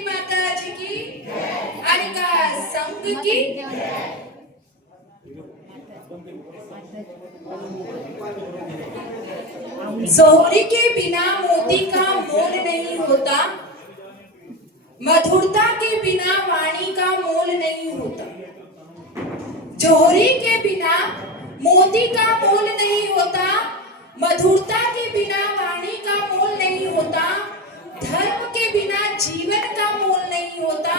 माता जी की, अनिका संघ की। सोहरी के बिना मोती का मोल नहीं होता, मधुरता के बिना वाणी का मोल नहीं होता। जोहरी के बिना मोती का मोल नहीं होता, मधुरता के बिना वाणी का मोल नहीं होता, धर्म के बिना जीवन का मोल नहीं होता,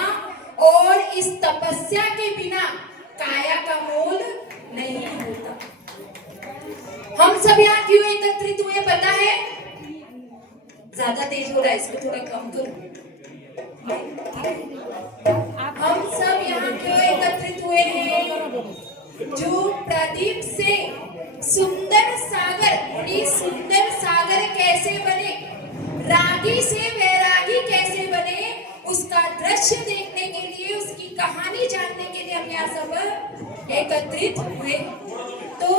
और इस तपस्या के बिना काया का मोल नहीं होता। हम सब यहाँ क्यों एकत्रित हुए पता है? ज्यादा तेज हो रहा है, इसको थोड़ा कम करो। हम सब यहाँ क्यों एकत्रित हुए हैं? जो प्रदीप से सुंदर सागर, सुंदर सागर कैसे बने, रागी से वैरागी कैसे बने, उसका दृश्य देखने के लिए, उसकी कहानी जानने के लिए हम यहाँ सब एकत्रित हुए। तो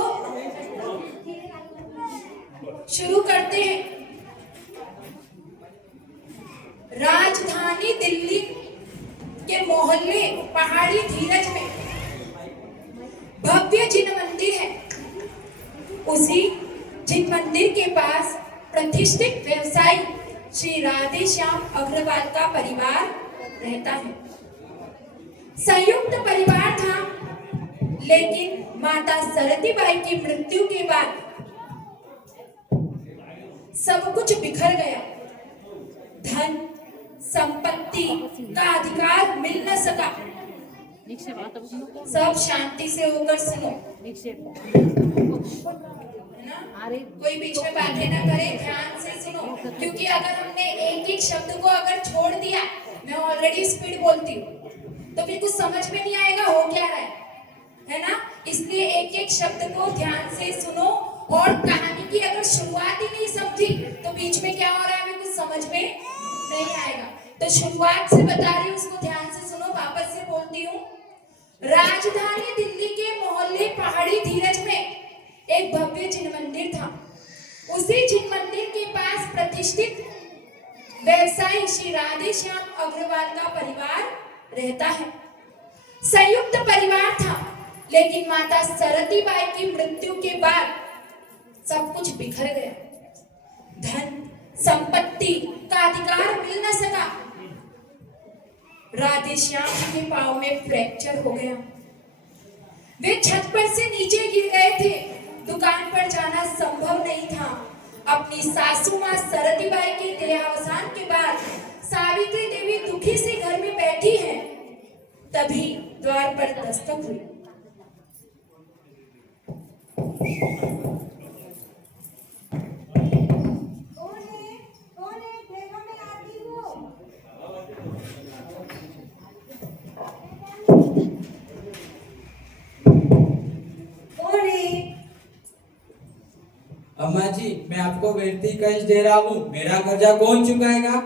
शुरू करते हैं। राजधानी दिल्ली के मोहल्ले पहाड़ी धीरज में भव्य जिन मंदिर है। उसी जिन मंदिर के पास प्रतिष्ठित व्यवसायी श्री राधे श्याम अग्रवाल का परिवार रहता है। संयुक्त परिवार था, लेकिन माता सरतीबाई की मृत्यु के बाद सब कुछ बिखर गया। धन संपत्ति का अधिकार मिल न सका। सब शांति से होकर सुनो, है ना? कोई बीच में बातें ना करे, ध्यान से सुनो, क्योंकि अगर हमने एक एक शब्द को अगर छोड़ दिया, मैं ऑलरेडी स्पीड बोलती हूँ, तो फिर कुछ समझ में नहीं आएगा हो क्या रहा है ना? इसलिए एक एक शब्द को ध्यान से सुनो, और कहानी की अगर शुरुआत ही नहीं समझी तो बीच में क्या हो रहा है हमें कुछ समझ में नहीं आएगा। तो शुरुआत से बता रही हूँ, उसको ध्यान से सुनो। वापस से बोलती हूँ। राजधानी दिल्ली के मोहल्ले पहाड़ी धीरज में एक भव्य जिन मंदिर था। उसी जिन मंदिर के पास प्रतिष्ठित व्यवसायी श्री राधे श्याम अग्रवाल का परिवार रहता है। संयुक्त परिवार था, लेकिन माता सरतीबाई की मृत्यु के बाद सब कुछ बिखर गया। धन संपत्ति का अधिकार मिल न सका। राधे श्याम के पांव में फ्रैक्चर हो गया। वे छत पर से नीचे गिर गए थे। दुकान पर जाना संभव नहीं था। अपनी सासू मां सरतीबाई के देहावसान के बाद सावित्री देवी दुखी से घर में बैठी हैं। तभी द्वार पर दस्तक हुई। अम्मा जी, मैं आपको व्यक्ति कर्ज दे रहा हूँ, मेरा कर्जा कौन चुकाएगा?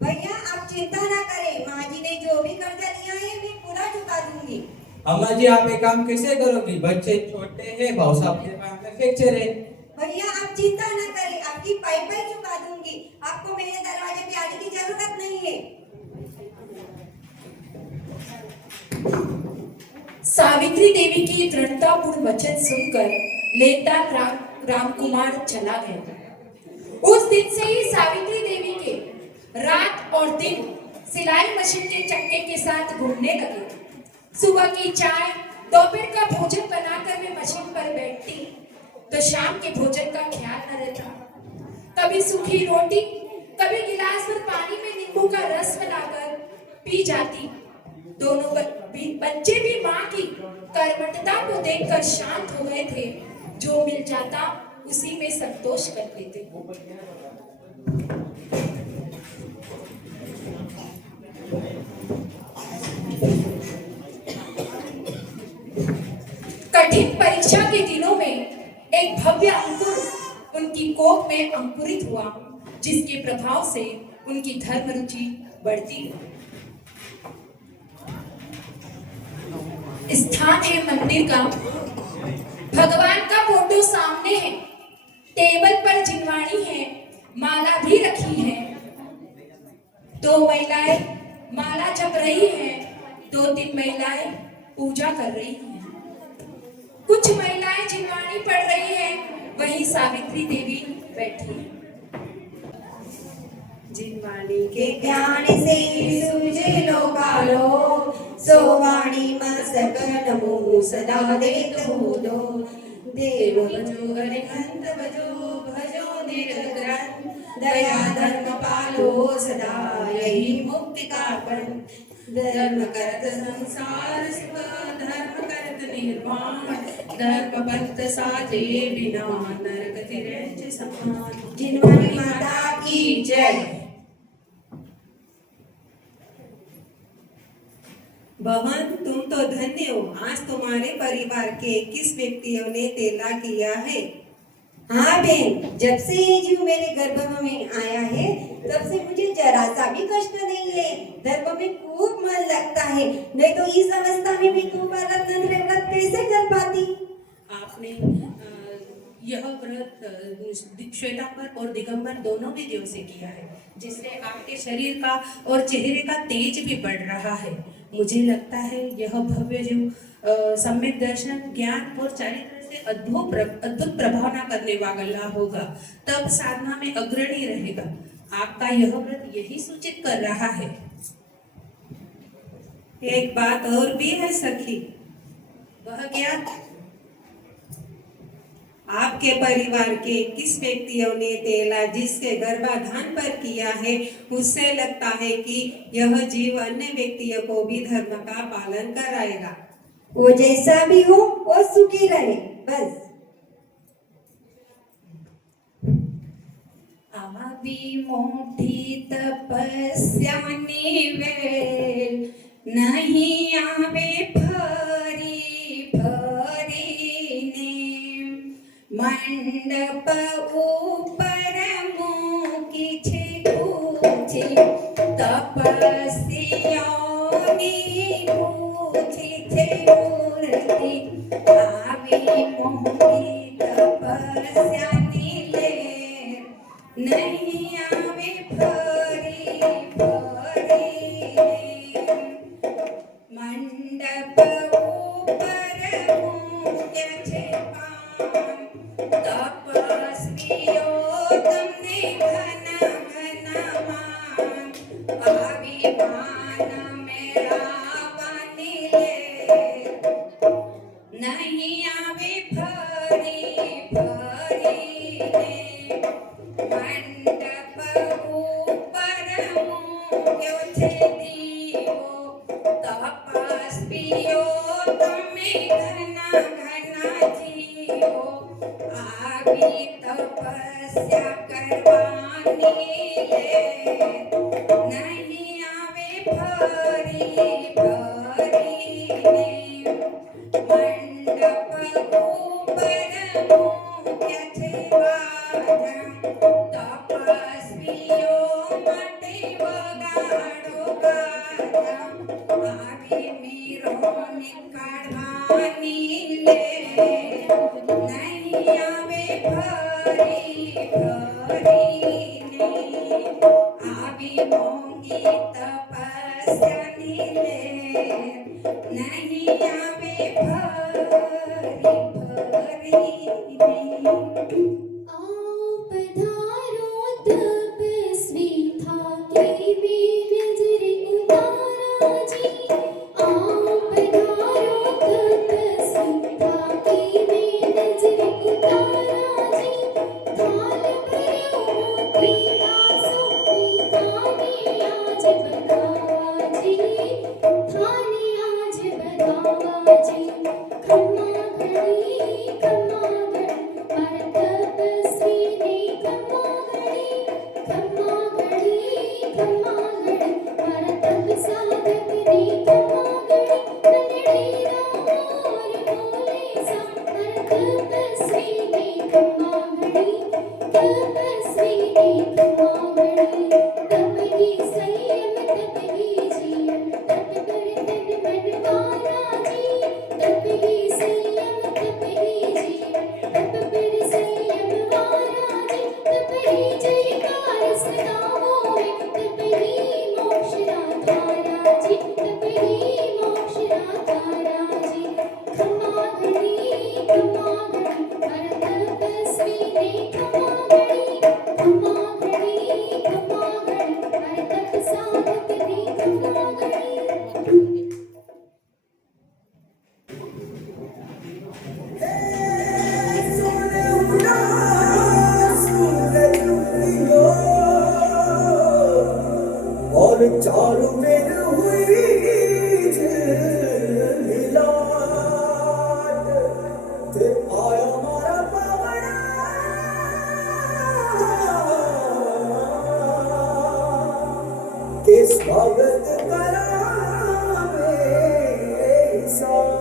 भैया आप चिंता ना करें, माँ जी ने जो भी कर्जा लिया है मैं पूरा चुका दूंगी। अम्मा जी, आप एक काम कैसे करोगी? बच्चे छोटे हैं, भाव साहब के पास में फ्रैक्चर है। भैया आप चिंता ना करें, आपकी पाई चुका दूंगी। आपको मेरे दरवाजे पे आने की जरूरत नहीं है। सावित्री देवी की दृढ़तापूर्ण वचन सुनकर लेनदार रामकुमार चला गया। उस दिन से ही सावित्री देवी के रात और दिन सिलाई मशीन के चक्के के साथ घूमने लगे। सुबह की चाय, दोपहर का भोजन बनाकर वे मशीन पर बैठती, तो शाम के भोजन का ख्याल न रहता। कभी सूखी रोटी, कभी गिलास भर पानी में नींबू का रस मिलाकर पी जाती। दोनों बच्चे भी माँ की कर्मठता को देखकर शांत हो गए थे। जो मिल जाता उसी में संतोष कर लेते। कठिन परीक्षा के दिनों में एक भव्य अंकुर उनकी कोख में अंकुरित हुआ, जिसके प्रभाव से उनकी धर्म रुचि बढ़ती गई। स्थान है मंदिर का। भगवान का फोटो सामने है। टेबल पर जिनवाणी है, माला भी रखी है। दो महिलाएं माला जप रही है, 2-3 महिलाएं पूजा कर रही हैं। कुछ महिलाएं जिनवाणी पढ़ रही हैं, वहीं सावित्री देवी बैठी है। जिनवाणी के ज्ञान से सूझे लोकालो, सो वाणी मस्तक नमो सदा देत हो दो। देव भजो अरिहंत भजो, भजो निरंतर, दया धर्म पालो सदा, यही मुक्ति का पंथ। धर्म करत संसार सुख, धर्म करत निर्वाण, धर्म पंथ साधे बिना, नरक तिरंज समान। जिनवाणी माता की जय। बहन, तुम तो धन्य हो, आज तुम्हारे परिवार के 21 व्यक्तियों ने तेला किया है। हाँ बहन, जब से ये जीव मेरे गर्भ में आया है, तब से मुझे जरा सा भी कष्ट नहीं है। गर्भ में खूब मन लगता है, नहीं तो इस अवस्था में भी तू व्रत कैसे कर पाती। आपने यह व्रत श्वेतांबर और दिगंबर दोनों विधियों से किया है, जिससे आपके शरीर का और चेहरे का तेज भी बढ़ रहा है। मुझे लगता है यह भव्य जो सम्यक दर्शन, ज्ञान और चारित्र से अद्भुत प्रभावना करने वाला होगा, तब साधना में अग्रणी रहेगा। आपका यह व्रत यही सूचित कर रहा है। एक बात और भी है सखी। वह क्या? आपके परिवार के 21 व्यक्तियों ने तेला जिसके गर्भाधान पर किया है, उससे लगता है कि यह जीव अन्य व्यक्तियों को भी धर्म का पालन कराएगा। वो जैसा भी हो, वो सुखी रहे बस। आवी मोठी तपस्यानी वेळ, नहीं आवे फरी फरीने, मंडप ऊपर मुखी कुछी, तपस्यानी कुछी मूर्ति, आवी मोठी तपस्यानी ले, नहीं आवे फरी फरीने, मंडप ऊपर मुख्य पान, तपस्वियो तुमने घना घना मान, आवी मान मेरा पानी ले, नहीं आवे फरी फरीने, मंडप ऊपर मुख्य दीवो, तपस्वियो तुम्हें घना घना जीवो, आवी तपस्या करवानी ले, नहीं आवे फरी फरीने, मंडप ऊपर मुख्य वादन, तपस्वियो मटे वगाड़ो गादम, आवी मीरो निकाढ़ानी ले, नहीं आवे फरी फरीने, आवी मोंगी तपस्यानी ले, नहीं आवे फरी फरीने। आप धारो तपस्वी था के वे नजर उतारा जी, आप धारो तपस्वी था के वे नजर उतारा जी, थाल भरो पीड़ा सो पीता ने आज बतावा जी। फिर हुई झिलमिलाट ते आया मारा पावड़ा के स्वागत करा मेरे साथ।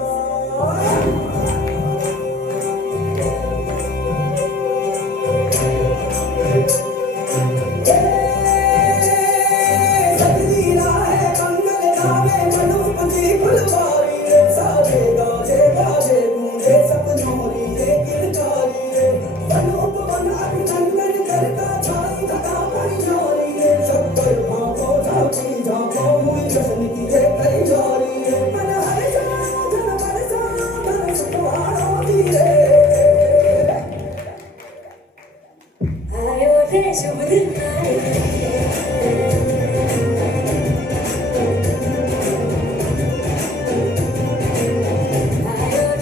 आयो रे शुभ दिन आयो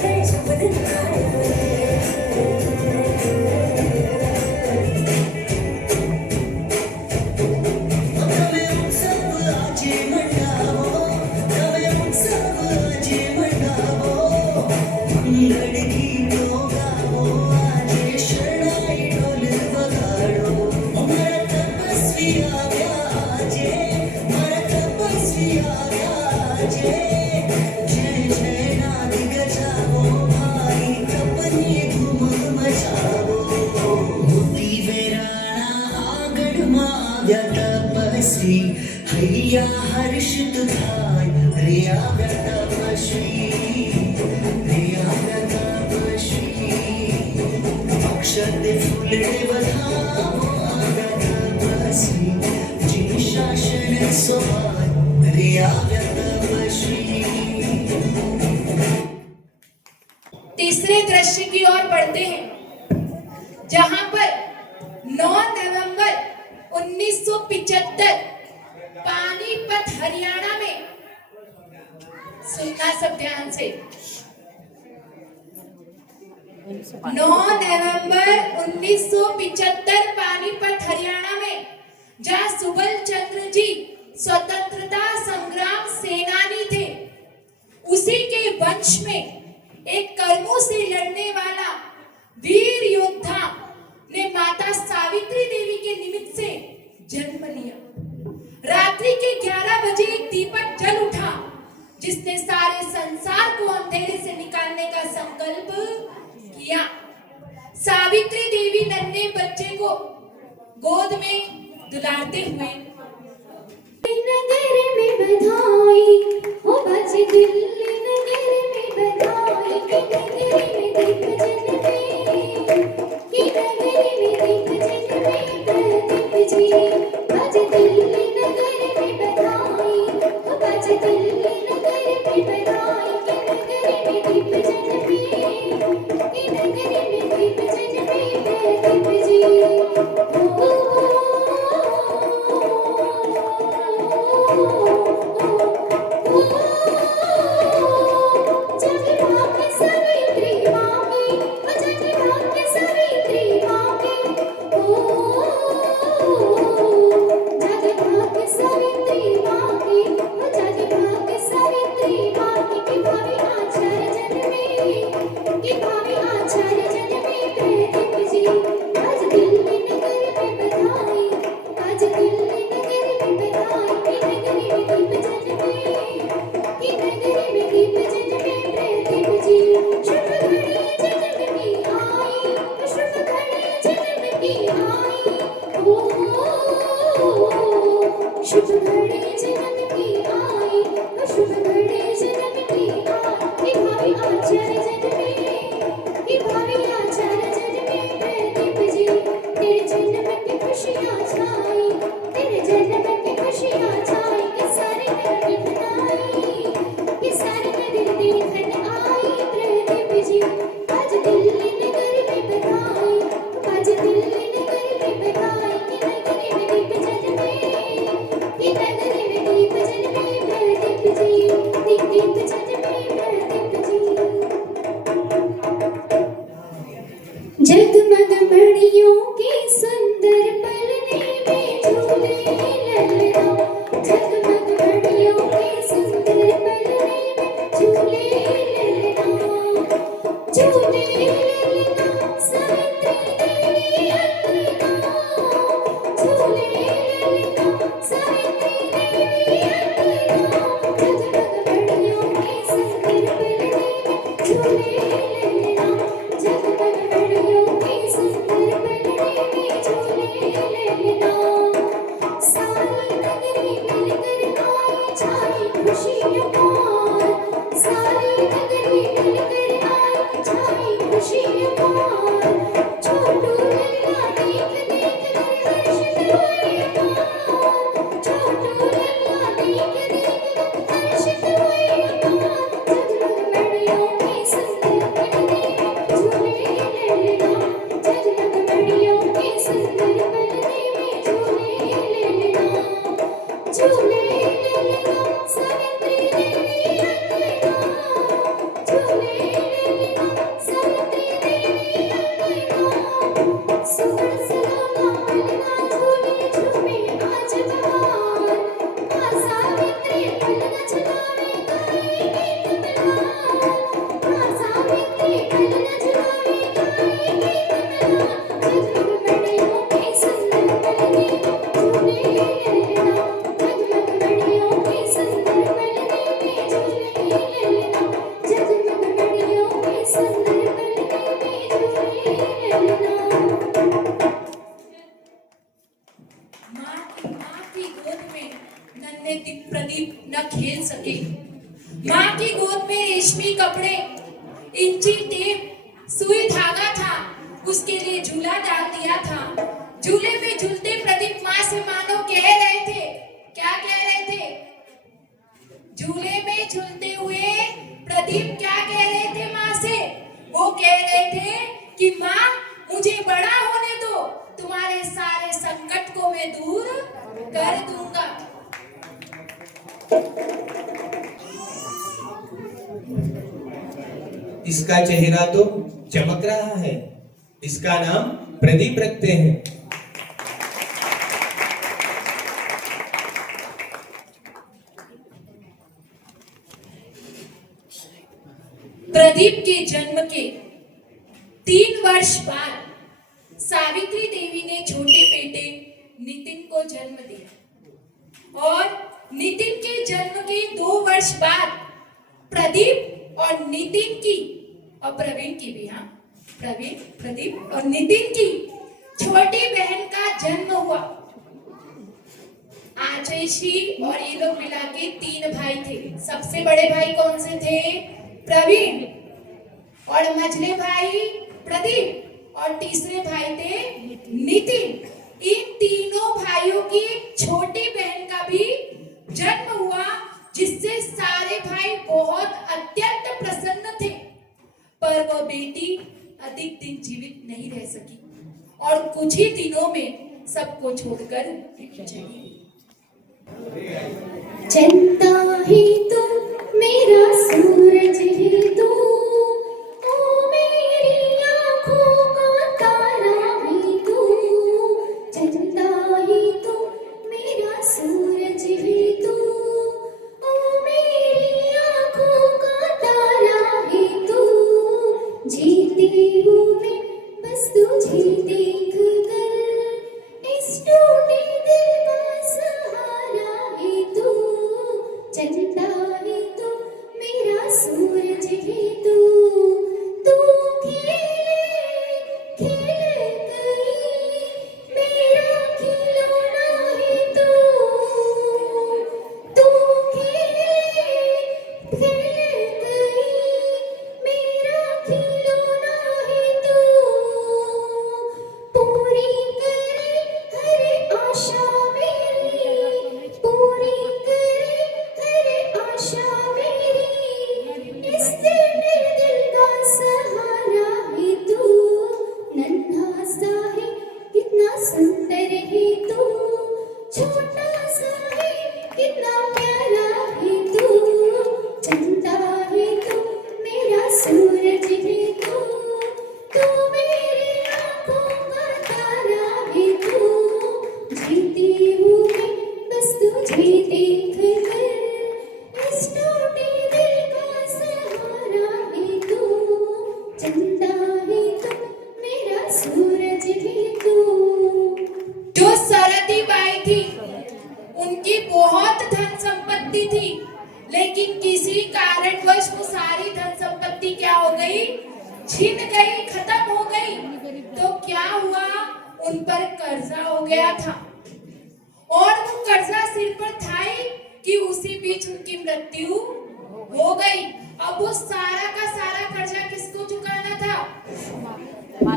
रे शुभ दिन आयो नवे उत्सव आजे मनावो नवे उत्सव आजे मनावो मंगल गीतो गावो आजे शरणाई ढोल वगाड़ो मारा तपस्वी आव्या आजे मारा तपस्वी आव्या आजे जय जय नाद गजावो भाई अपनी धूम मचावो मोती वेराणा आगडमा आव्या तपस्वी हैया हर्षित थाय रे आव्या तपस्वी रे आव्या तपस्वी अक्षते फुलडे बधावो आव्या तपस्वी जी शासन सोहाय रे आव्या तपस्वी। तीसरे दृश्य की ओर बढ़ते हैं जहां पर 9 नवंबर 1975 पानीपत हरियाणा में, सुनना सब ध्यान से, 9 नवंबर 1975 पानीपत हरियाणा में जहां सुबल चंद्र जी स्वतंत्रता संग्राम सेनानी थे, उसी के वंश में एक कर्मों से लड़ने वाला वीर योद्धा ने माता सावित्री देवी के निमित्त से जन्म लिया। रात्रि के 11 बजे एक दीपक जल उठा जिसने सारे संसार को अंधेरे से निकालने का संकल्प किया। सावित्री देवी नन्हे बच्चे को गोद में दुलारते हुए नगर में बधाई हो बजे दिल्ली नगर में बधाई कि नगर में दीप जलते कि नगर में दीप जलते प्रदीप जी बजे दिल्ली नगर में बधाई हो बजे दिल्ली नगर में बधाई कि नगर में दीप जलते कि नगर में दीप जलते प्रदीप जी ओ प्रदीप न खेल सके। माँ की गोद में रेशमी कपड़े, इंची टेप, सुई धागा था, उसके लिए झूला डाल दिया था। झूले में झूलते प्रदीप माँ से मानो कह रहे थे, क्या कह रहे थे? झूले में झूलते हुए प्रदीप क्या कह रहे थे माँ से? वो कह रहे थे कि माँ मुझे बड़ा होने दो, तुम्हारे सारे संकट को मैं दूर कर दूंगा। इसका चेहरा तो चमक रहा है, इसका नाम प्रदीप रखते हैं। प्रदीप के जन्म के 3 वर्ष बाद सावित्री देवी ने छोटे बेटे नितिन को जन्म दिया और नितिन के जन्म के 2 वर्ष बाद प्रदीप और नितिन की और प्रवीण की भी, हाँ, प्रदीप और नितिन की छोटी बहन का जन्म हुआ। आचैशी और ये लोग मिला के 3 भाई थे। सबसे बड़े भाई कौन से थे? प्रवीण, और मझले भाई प्रदीप, और तीसरे भाई थे नितिन। इन तीनों भाइयों की छोटी बहन का भी जन्म हुआ, जिससे सारे भाई बहुत अत्यंत प्रसन्न थे। पर वह बेटी अधिक दिन जीवित नहीं रह सकी और कुछ ही दिनों में सबको छोड़कर चली। चंदा ही तू मेरा सूरज ही तू, ओ मेरी आँखों का तारा ही तू। चंदा ही तू मेरा सूरज ही तू, ओ मेरी आँखों का तारा ही तू। जीती हूँ मैं बस तुझे देख कर, इस टूटे दिल का सहारा है तू। चंदा है तू मेरा सूरज है तू, तू खेले खेले गई मेरा खिलौना है तू। तू खेले खेले गई मेरा खिलौना है तू। पूरी करे हर आशा मेरी, पूरी करे हर आशा मेरी। इस दिल का सहारा है तू। नन्हा सा है कितना सुंदर है तू, छोटा सा है कितना प्यारा है तू। चंदा है तू मेरा सूरज है तू, तू मेरी आँखों का तारा है तू। जीती हूँ मैं बस तुझे देख कर, इस टूटे दिल का सहारा है तू। चंदा है तू मेरा सूरज है तू। जो सरदी बाई थी उनकी बहुत धन संपत्ति थी, लेकिन किसी कारणवश वो सारी धन संपत्ति क्या हो गई? छिन गई, खत्म हो गई। तो क्या हुआ? उन पर कर्जा हो गया था और वो कर्जा सिर पर था ही कि उसी बीच उनकी मृत्यु हो गई। अब वो सारा का सारा कर्जा किसको चुकाना था?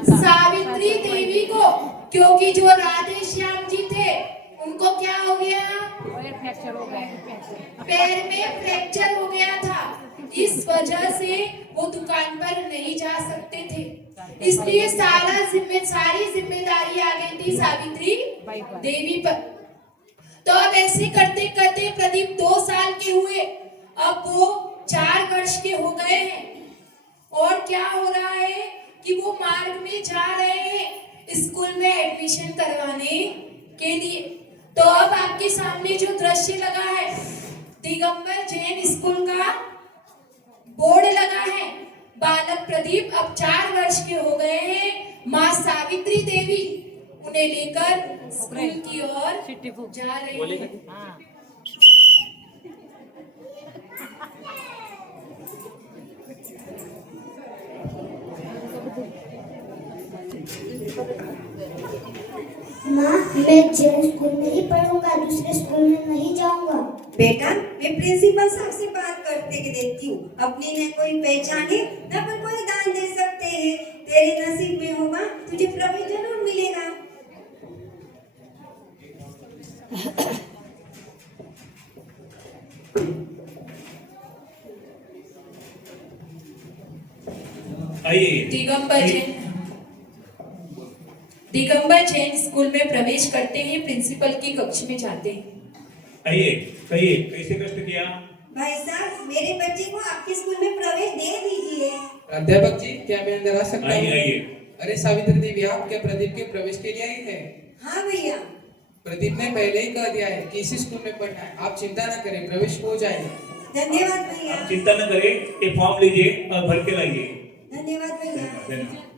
सावित्री देवी को, क्योंकि जो राधे श्याम जी थे उनको क्या हो गया? पैर में फ्रैक्चर हो गया था। इस वजह से वो दुकान पर नहीं जा सकते थे, इसलिए सारी जिम्मेदारी आ गई थी सावित्री देवी पर। तो अब ऐसे करते करते प्रदीप 2 साल के हुए, अब वो 4 वर्ष के हो गए हैं। और क्या हो रहा है कि वो मार्ग में जा रहे हैं स्कूल में एडमिशन करवाने के लिए। तो अब आपके सामने जो दृश्य लगा है, दिगंबर जैन स्कूल का बोर्ड लगा है। बालक प्रदीप अब 4 वर्ष के हो गए हैं। माँ सावित्री देवी उन्हें लेकर स्कूल की ओर जा रही है। माँ, मैं जैन स्कूल में ही पढ़ूंगा, दूसरे स्कूल में नहीं जाऊंगा। बेटा, मैं प्रिंसिपल साहब से बात करते देती हूँ। अपनी न कोई पहचाने न पर कोई दान दे सकते हैं। तेरे नसीब में होगा, तुझे प्रवेश जरूर मिलेगा। आइए। दिगंबर जैन स्कूल में प्रवेश करते हैं, प्रिंसिपल की कक्ष में जाते हैं। आइए, कहिए कैसे कष्ट किया? भाई साहब, मेरे बच्चे को आपके स्कूल में प्रवेश दे दीजिए। अध्यापक जी, क्या मैं अंदर आ सकता हूँ? आइए आइए। अरे सावित्री देवी, आप क्या प्रदीप के प्रवेश के लिए आई है? हाँ भैया। प्रदीप ने पहले ही कह दिया है कि इसी स्कूल में पढ़ना है। आप चिंता न करें, प्रवेश हो जाएगा। धन्यवाद भैया। आप चिंता न करें, ये फॉर्म लीजिए और भर के लाइए। धन्यवाद भैया। धन्यवाद।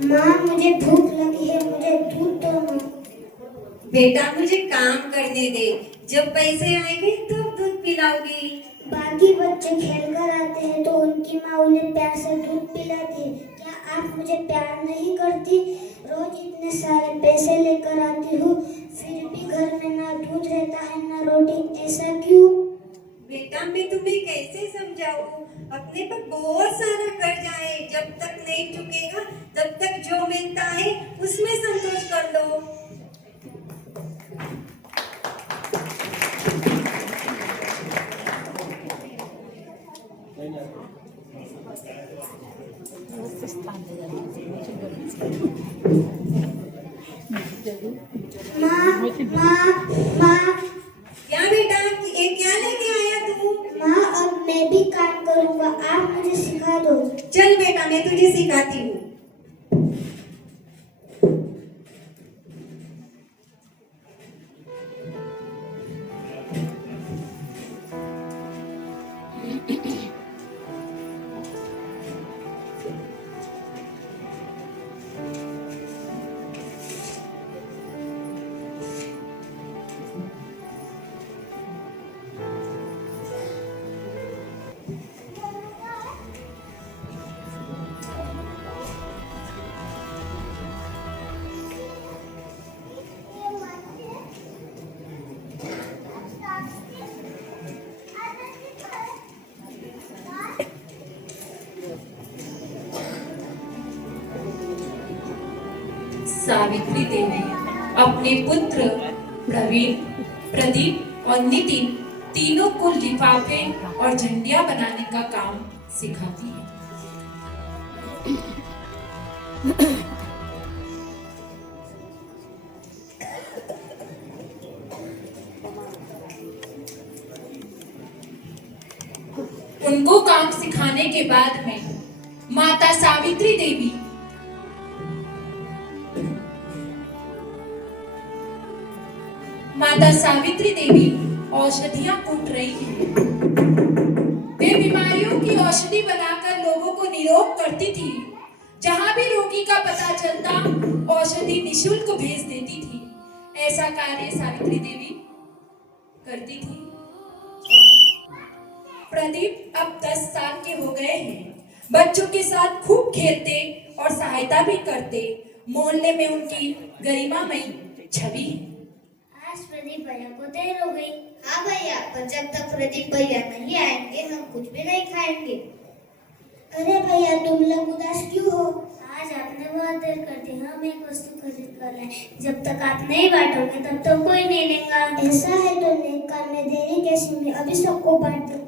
माँ, मुझे भूख लगी है, मुझे दूध दो माँ। बेटा, मुझे काम करने दे, जब पैसे आएंगे तब दूध पिलाऊंगी। बाकी बच्चे खेल कर आते हैं तो उनकी माँ उन्हें प्यार से दूध पिलाती है। क्या आप मुझे प्यार नहीं करती? रोज इतने सारे पैसे लेकर आती हूँ, फिर भी घर में ना दूध रहता है ना रोटी, ऐसा क्यों? बेटा, मैं तुम्हें कैसे समझाऊं? अपने पर बहुत सारा कर्जा है, जब तक नहीं चुकेगा तब तक जो मिलता है उसमें संतोष कर लो। माँ, माँ, माँ, क्या बेटा, ये क्या लेके आया तू? माँ, अब मैं भी काम करूँगा, आप मुझे सिखा दो। चल बेटा, मैं तुझे सिखाती हूँ। सावित्री देवी अपने पुत्र प्रवीण, प्रदीप और नितिन तीनों को लिफाफे और झंडियां बनाने का काम सिखाती है। उनको काम सिखाने के बाद में माता सावित्री देवी औषधियां कूट रही है। वे बीमारियों की औषधि बनाकर लोगों को निरोग करती थी। जहां भी रोगी का पता चलता, औषधि निशुल्क भेज देती थी। ऐसा कार्य सावित्री देवी करती थी। प्रदीप अब 10 साल के हो गए हैं। बच्चों के साथ खूब खेलते और सहायता भी करते। मोहल्ले में उनकी गरिमामयी छवि है। आज प्रदीप भैया को देर हो गई। हाँ भैया, पर जब तक प्रदीप भैया नहीं आएंगे हम कुछ भी नहीं खाएंगे। अरे भैया, तुम लोग उदास क्यों हो? आज आपने बहुत देर कर दी। हम एक वस्तु खरीद कर लाए। जब तक आप नहीं बांटोगे तब तो कोई नहीं लेगा। ऐसा है तो नेक काम में देरी कैसे होगी? अभी सबको बांट दो।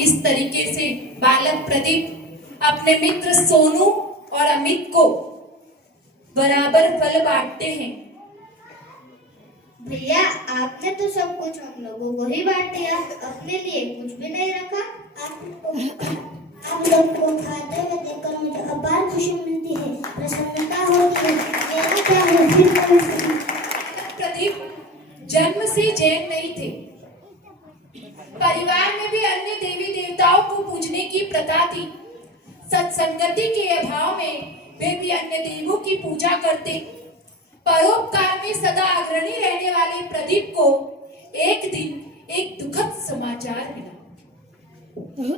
इस तरीके से बालक प्रदीप अपने मित्र सोनू और अमित को बराबर फल बांटते हैं। भैया, आपने तो सब कुछ हम लोगों को ही बांट दिया, अपने लिए कुछ भी नहीं रखा। आप लोग को खाते हुए देखकर मुझे अपार खुशी मिलती है, प्रसन्नता होती है। मेरा क्या है फिर? प्रदीप जन्म से जैन नहीं थे। परिवार में भी अन्य देवी देवताओं को पूजने की प्रथा थी। सत्संगति के अभाव में वे भी अन्य देवों की पूजा करते। परोपकार में सदा अग्रणी रहने वाले प्रदीप को एक दिन एक दुखद समाचार मिला। भैया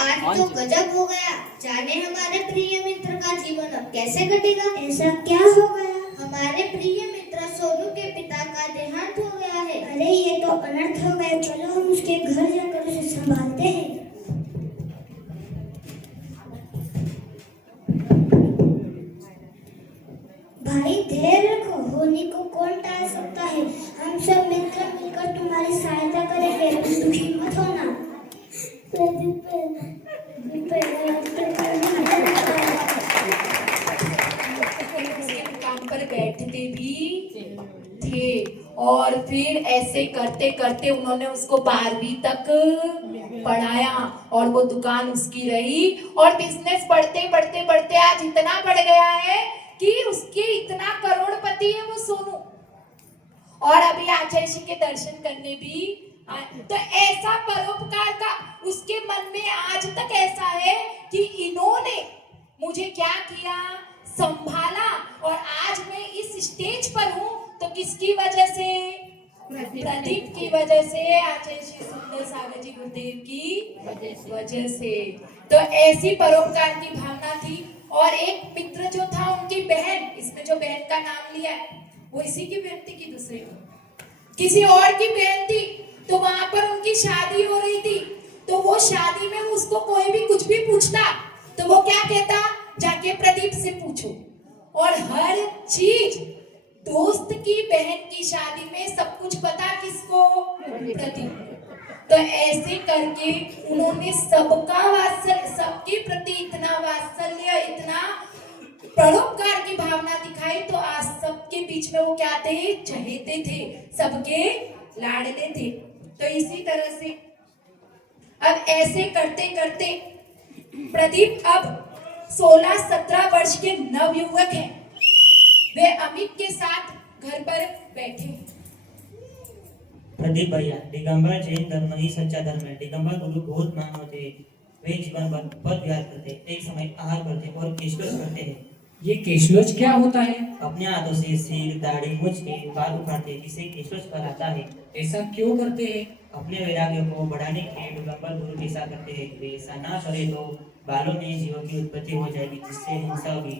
आज तो गजब हो गया। जाने हमारे प्रिय मित्र का जीवन अब कैसे कटेगा। ऐसा क्या हो गया। हमारे प्रिय मित्र सोनू के पिता का देहांत हो गया है। अरे ये तो अनर्थ हो गया। चलो हम उसके घर जाकर उसे संभालते हैं। भाई धैर्य रखो, होने को कौन टाल सकता है। हम सब मित्र मिलकर तुम्हारी सहायता करेंगे, तुम दुखी मत होना। काम पर बैठते भी थे और फिर ऐसे करते करते उन्होंने उसको 12वीं तक पढ़ाया और वो दुकान उसकी रही और बिजनेस बढ़ते बढ़ते बढ़ते आज इतना बढ़ गया है कि उसके इतना करोड़पति है वो सोनू। और अभी आचार्य जी के दर्शन करने भी तो ऐसा परोपकार का उसके मन में आज तक ऐसा है कि इन्होंने मुझे क्या किया, संभाला और आज मैं इस स्टेज पर हूँ तो किसकी वजह से, प्रदीप की वजह से, आचार्य श्री सुंदर सागर जी गुरुदेव की वजह से। तो ऐसी परोपकार की भावना थी। और एक मित्र जो था उनकी बहन, इसमें जो बहन का नाम लिया है वो इसी की बहन थी कि दूसरे की, किसी और की बहन थी। तो वहां पर उनकी शादी हो रही थी। तो वो शादी में उसको कोई भी कुछ भी पूछता तो वो क्या कहता, जाके प्रदीप से पूछो। और हर चीज दोस्त की बहन की शादी में सब कुछ पता किसको, प्रदीप। तो ऐसे करके उन्होंने सबका वात्सल्य, सबके प्रति इतना वात्सल्य, इतना परोपकार की भावना दिखाई। तो आज सबके बीच में वो क्या थे, चहेते थे, सबके लाडले थे। तो इसी तरह से अब ऐसे करते करते प्रदीप अब 16-17 वर्ष के नवयुवक हैं। वे अमित के साथ घर पर बैठे। प्रदीप भैया, दिगंबर जैन धर्म ही सच्चा धर्म है। दिगंबर गुरु बहुत महान होते हैं। वे जीवन भर पद विहार करते, एक समय आहार करते और केशलोच करते हैं। ये केशलोच क्या होता है? अपने हाथों से सिर, दाढ़ी, मूंछ के बाल उखाड़ते, जिसे केशलोच कहलाता है। ऐसा क्यों करते हैं? अपने वैराग्य को बढ़ाने के लिए दिगंबर गुरु ऐसा करते हैं। वे ऐसा ना करे तो बालों में जीवों की उत्पत्ति हो जाएगी, जिससे हिंसा होगी।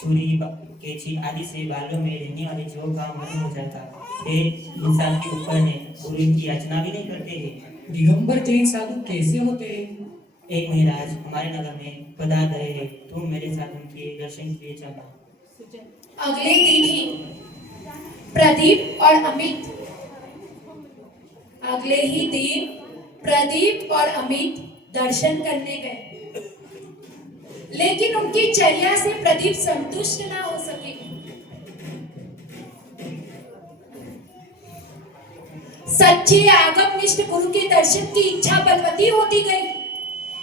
छुरी, कैंची आदि से बालों में रहने वाले जीवों का मरण हो जाता है। वे इंसान के ऊपर है, गुरु की याचना भी नहीं करते हैं। दिगंबर जैन साधु कैसे होते हैं? एक महाराज हमारे नगर में पधार रहे हैं। तुम मेरे साथ उनके दर्शन के लिए चलना। अगले दिन ही प्रदीप और अमित, अगले ही दिन प्रदीप और अमित दर्शन करने गए। लेकिन उनकी चर्या से प्रदीप संतुष्ट ना हो सके। सच्चे आगमनिष्ठ गुरु के दर्शन की इच्छा बलवती होती गई।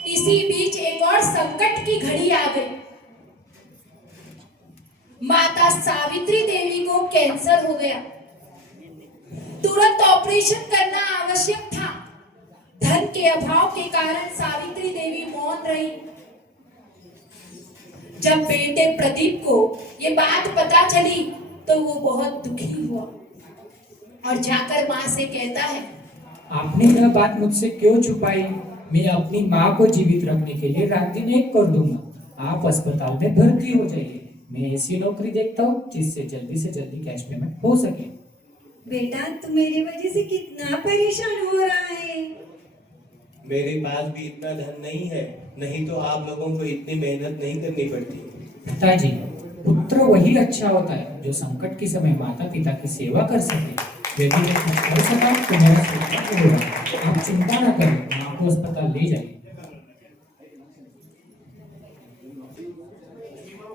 इसी बीच एक और संकट की घड़ी आ गई। माता सावित्री देवी को कैंसर हो गया। तुरंत ऑपरेशन करना आवश्यक था। धन के अभाव के कारण सावित्री देवी मौन रही। जब बेटे प्रदीप को ये बात पता चली तो वो बहुत दुखी हुआ और जाकर माँ से कहता है, आपने यह बात मुझसे क्यों छुपाई? मैं अपनी माँ को जीवित रखने के लिए रात दिन एक कर दूंगा। आप अस्पताल में भर्ती हो जाइए। मैं ऐसी नौकरी देखता हूँ जिससे जल्दी से जल्दी कैश पेमेंट हो सके। बेटा तू मेरी वजह से कितना परेशान हो रहा है। मेरे पास भी इतना धन नहीं है, नहीं तो आप लोगों को इतनी मेहनत नहीं करनी पड़ती। पिताजी, पुत्र वही अच्छा होता है जो संकट के समय माता पिता की सेवा कर सके। यदि मैं कुछ कर सका तो मेरा सौभाग्य होगा। आप चिंता न करें, माँ को अस्पताल ले जाइए।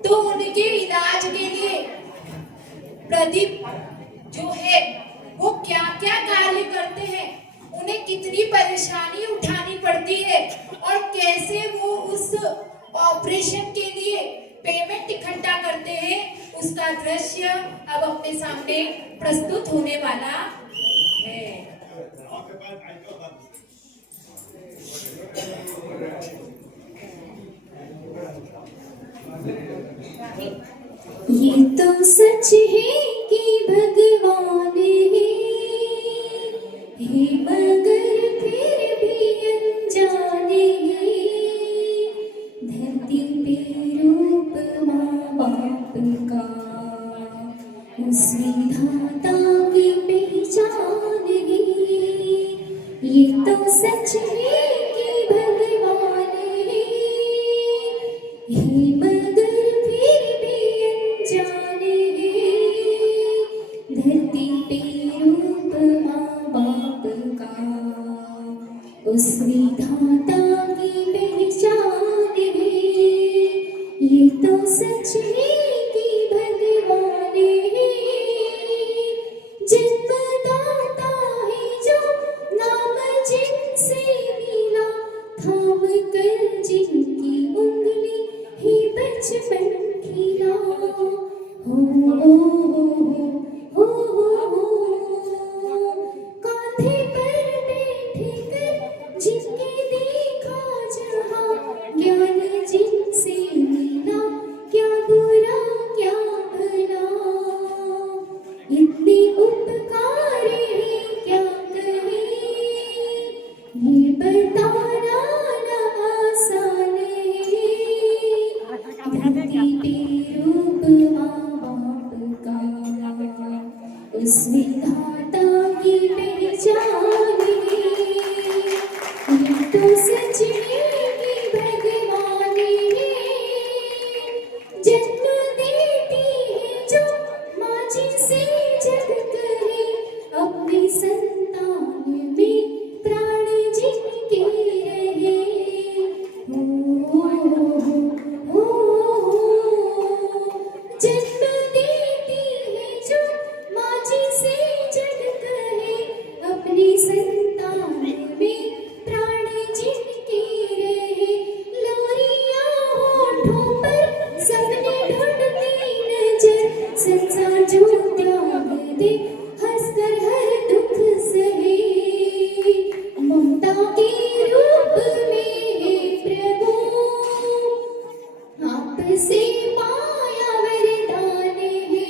तो उनके इलाज के लिए प्रदीप जो है वो क्या क्या कार्य करते हैं, उन्हें कितनी परेशानी उठानी पड़ती है और कैसे वो उस ऑपरेशन के लिए पेमेंट इकट्ठा करते हैं, उसका दृश्य अब अपने सामने प्रस्तुत होने वाला है। ये तो सच है कि विधाता की पहचान है, ये तो सच है कि भगवान है मगर फिर भी अनजान है। धरती पे रूप माँ बाप का उस विधाता की पहचान है, ये तो सच है कि भगवान है जन्मदाता है जो नाम जिनसे मिला, थाम कर जिनकी उंगली ही बचपन खिला। हो कांधे पर बैठे कर जिनके देखा जहां, ज्ञान जिनसे मिला क्या बुरा क्या भला। इतने उपकार है क्या कहे, ये बताना ना आसान है। धरती पे रूप माँ बाप का उस विधाता की पहचान है, ये तो सच है कि भगवान है जन्म देती है जो माँ जिसे जग करे, अपनी संतान में प्राण जिनके रहे। हो जन्म देती है जो माँ जिसे जग करे, अपनी संतान में प्राण जिनके रहे। लोरियां होठों पर सबने ढूंढती नजर, संसार जो त्याग दे हंसकर हर दुख सहे। ममता के रूप में है प्रभु आपसे पाया वरदान है।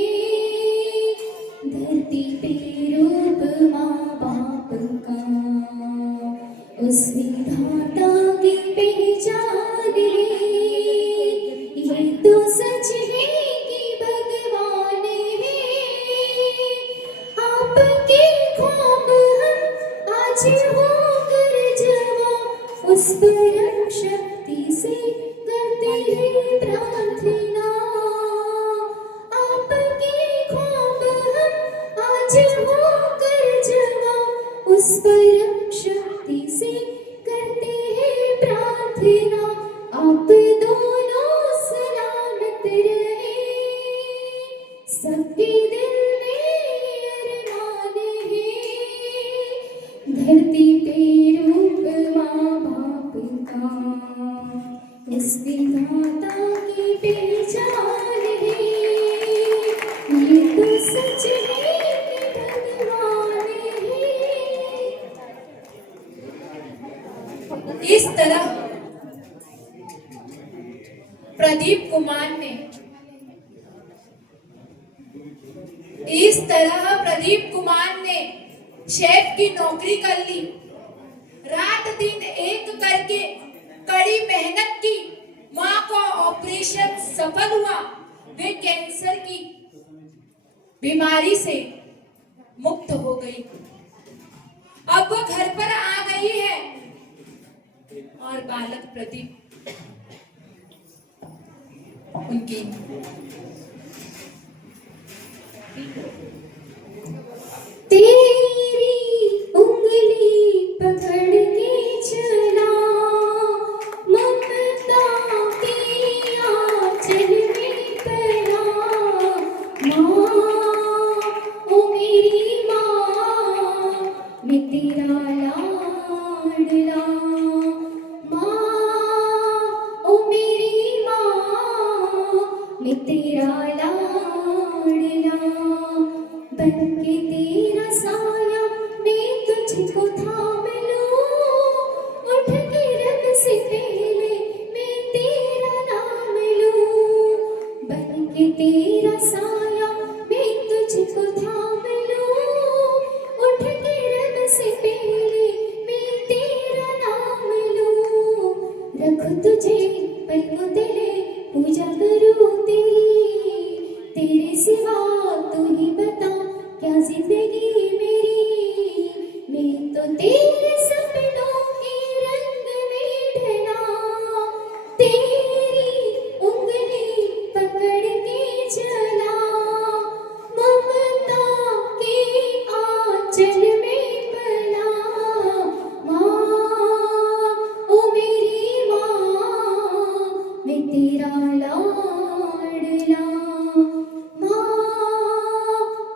धरती पे रूप माँ बाप का उस विधाता की पहचान है, ये तो सच है कि भगवान है। आपके ख्वाब हम आज होकर जवां, उस परम शक्ति से करते हैं प्रार्थना। आपके ख्वाब हम आज होकर जवां, उस परम शक्ति से करते हैं प्रार्थना। आप दोनों सलामत रहे, सबके दिल में अरमान है। धरती पे रूप माँ बाप का उस विधाता की पहचान है, ये तो सच है कि भगवान है। इस तरह प्रदीप कुमार ने शेफ की नौकरी कर ली। रात दिन एक करके कड़ी मेहनत की, माँ का ऑपरेशन सफल हुआ। वे कैंसर की बीमारी से मुक्त हो गई। अब वो घर पर आ गई है और बालक प्रदीप उनकी तेरी उंगली पकड़ के चला, ममता के आंचल में पला। माँ ओ मेरी माँ, मैं तेरा लाडला। माँ ओ मेरी माँ, मैं तेरा लाडला। क्या जिंदगी मेरी, मैं तो तेरे सपनों के रंग में ढला, तेरी उंगली पकड़ के चला, ममता के आंचल में पला। माँ ओ मेरी माँ, मैं तेरा लाडला। माँ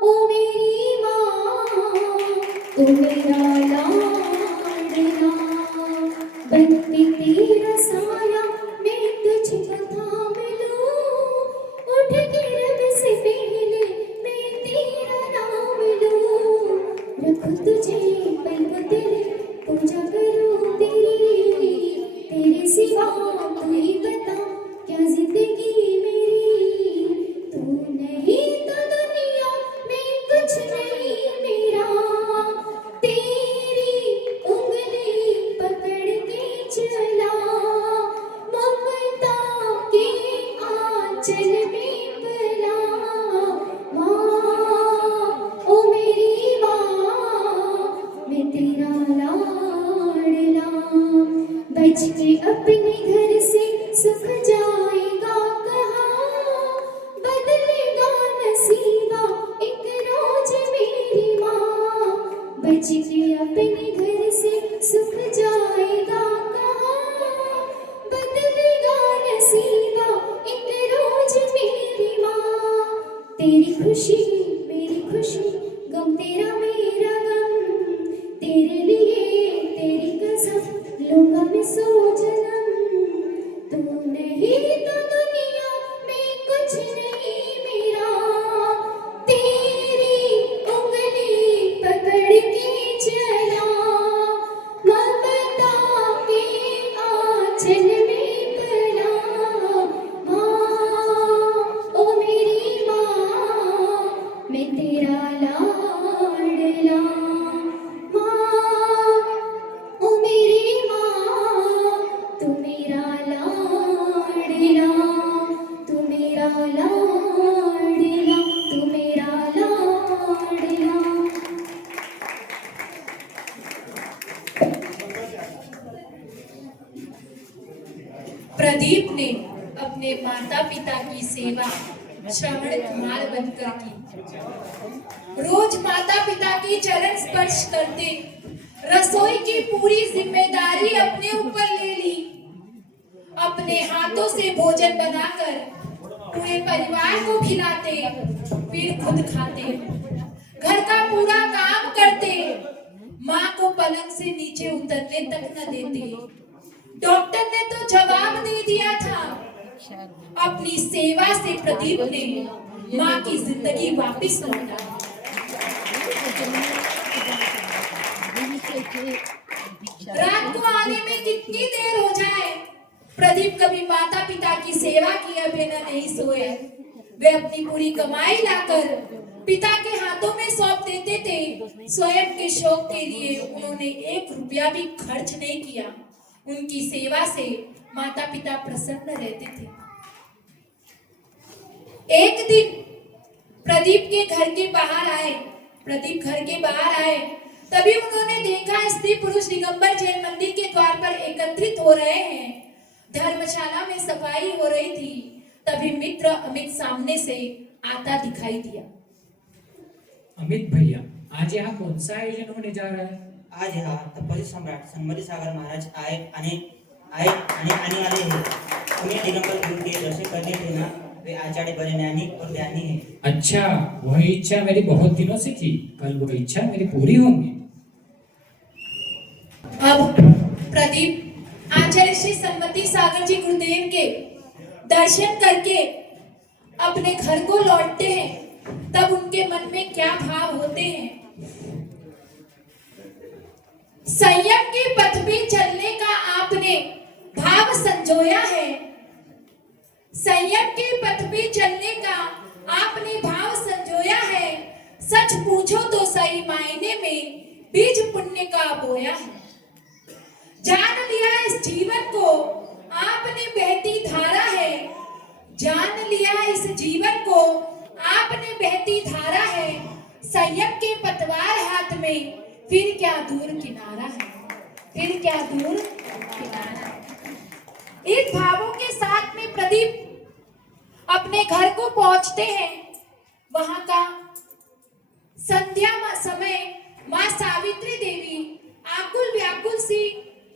ओ मेरी माँ, तू मेरा लाडला। बन के तेरा साया मैं तुझको थाम लूं, उठ के रब से पहले मैं तेरा नाम लूं। रखूं तुझे पलकों तेरे, पूजा करूं तेरी, तेरे सिवा तू ही बता क्या जिंदगी मेरी। तू नहीं तो दुनिया में कुछ नहीं मेरा, तेरी उंगली पकड़ के चला, ममता के आंचल में पला। माँ ओ मेरी माँ, मैं तेरा लाडला। बच के अपने घर से सुख जाएगा कहाँ, बदलेगा नसीबा एक रोज मेरी माँ। बच के अपने घर से सुख जाएगा कहाँ, बदलेगा नसीबा एक रोज मेरी माँ। तेरी खुशी मेरी खुशी, गम तेरा मेरा गम, तेरे लिए तेरी कसम लूंगा मैं सौ जन्म। तू नहीं तो दुनिया में कुछ नहीं मेरा, तेरी उंगली पकड़ के चला, ममता के आंचल में पला। माँ ओ मेरी माँ, मैं तेरा लाडला। माँ ओ मेरी माँ, तू मेरा लाडला, तू मेरा लाडला, तू मेरा लाडला। प्रदीप ने अपने माता पिता की सेवा श्रवण कुमार बनकर की। रोज माता पिता के चरण स्पर्श करते, रसोई की पूरी जिम्मेदारी अपने ऊपर ले ली। अपने हाथों से भोजन बनाकर पूरे परिवार को खिलाते, फिर खुद खाते, घर का पूरा काम करते, माँ को पलंग से नीचे उतरने तक न देते। डॉक्टर ने तो जवाब दे दिया था। अपनी सेवा से प्रदीप ने माँ की जिंदगी वापस लौटा। रात को आने में कितनी देर हो जाए, प्रदीप कभी माता पिता की सेवा किए बिना नहीं सोए। वे अपनी पूरी कमाई लाकर पिता के हाथों में सौंप देते थे। स्वयं के शौक के लिए उन्होंने 1 रुपया भी खर्च नहीं किया। उनकी सेवा से माता पिता प्रसन्न रहते थे। एक दिन प्रदीप घर के बाहर आए, तभी उन्होंने देखा स्त्री पुरुष दिगंबर जैन मंदिर के द्वार पर एकत्रित हो रहे हैं। धर्मशाला में सफाई हो रही थी। तभी मित्र अमित सामने से आता दिखाई दिया। अमित भैया, आज यहाँ कौन सा आयोजन होने जा रहा है? आज यहाँ तपस्वी सम्राट सन्मति सागर महाराज आने वाले हैं। उन्हें दिगंबर गुरु के दर्शन करने देना। वे आचार्य बड़े ज्ञानी और ज्ञानी हैं। अच्छा, वही इच्छा मेरी बहुत दिनों से थी। कल वो इच्छा मेरी पूरी होगी। अब प्रदीप आचार्य श्री सन्मति सागर जी गुरुदेव के दर्शन करके अपने घर को लौटते हैं। तब उनके मन में क्या भाव होते हैं। संयम के पथ पे चलने का आपने भाव संजोया है। संयम के पथ पे चलने का आपने भाव संजोया है। सच पूछो तो सही मायने में बीज पुण्य का बोया है। जान लिया इस जीवन को आपने बहती धारा है। जान लिया इस जीवन को आपने बहती धारा है। संयम के पतवार हाथ में, फिर क्या दूर किनारा है, फिर क्या दूर किनारा है। इन भावों के साथ में प्रदीप अपने घर को पहुंचते हैं। वहां का संध्या समय माँ सावित्री देवी आकुल व्याकुल सी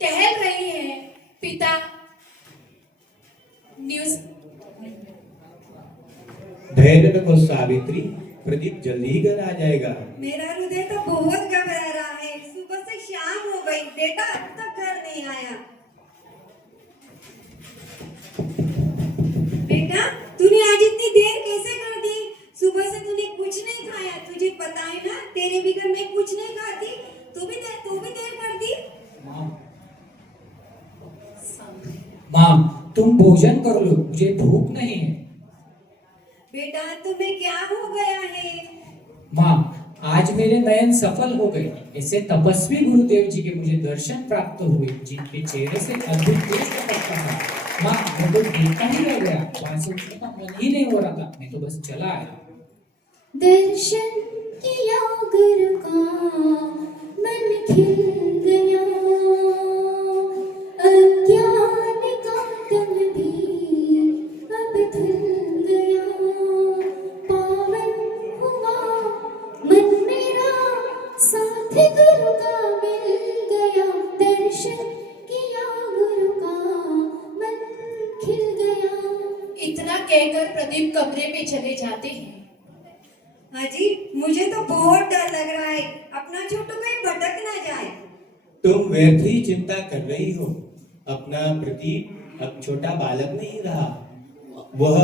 टहल रही है। पिता न्यूज धैर्य रखो सावित्री, प्रदीप जल्दी ही घर आ जाएगा। मेरा हृदय तो बहुत घबरा रहा है। सुबह से शाम हो गई, बेटा अब तक घर नहीं आया। बेटा तूने आज इतनी देर कैसे कर दी? सुबह से तूने कुछ नहीं खाया, तुझे पता है ना तेरे बिगर मैं कुछ नहीं खाती। तू भी देर कर दी। माँ तुम भोजन कर लो, मुझे भूख नहीं है। बेटा तुम्हें क्या हो गया है? माँ आज मेरे नयन सफल हो गए। ऐसे तपस्वी गुरुदेव जी के मुझे दर्शन प्राप्त हुए, जिनके चेहरे से अद्भुत तेज टपकता था। माँ मैं तो देखता ही रह गया, वहां से उठने का मन ही नहीं हो रहा था, मैं तो बस चला आया। दर्शन किया गुरु का मन खिल गया, अज्ञान का तन भी अब धुल गया। पावन हुआ मन मेरा, साथ गुरु का मिल गया। दर्शन किया गुरु का मन खिल गया। इतना कहकर प्रदीप कमरे में चले जाते हैं। हाजी मुझे तो बहुत डर लग रहा है, अपना छोटू कहीं भटक ना जाए। तुम व्यर्थ ही चिंता कर रही हो। अपना प्रदीप अब छोटा बालक नहीं रहा, वह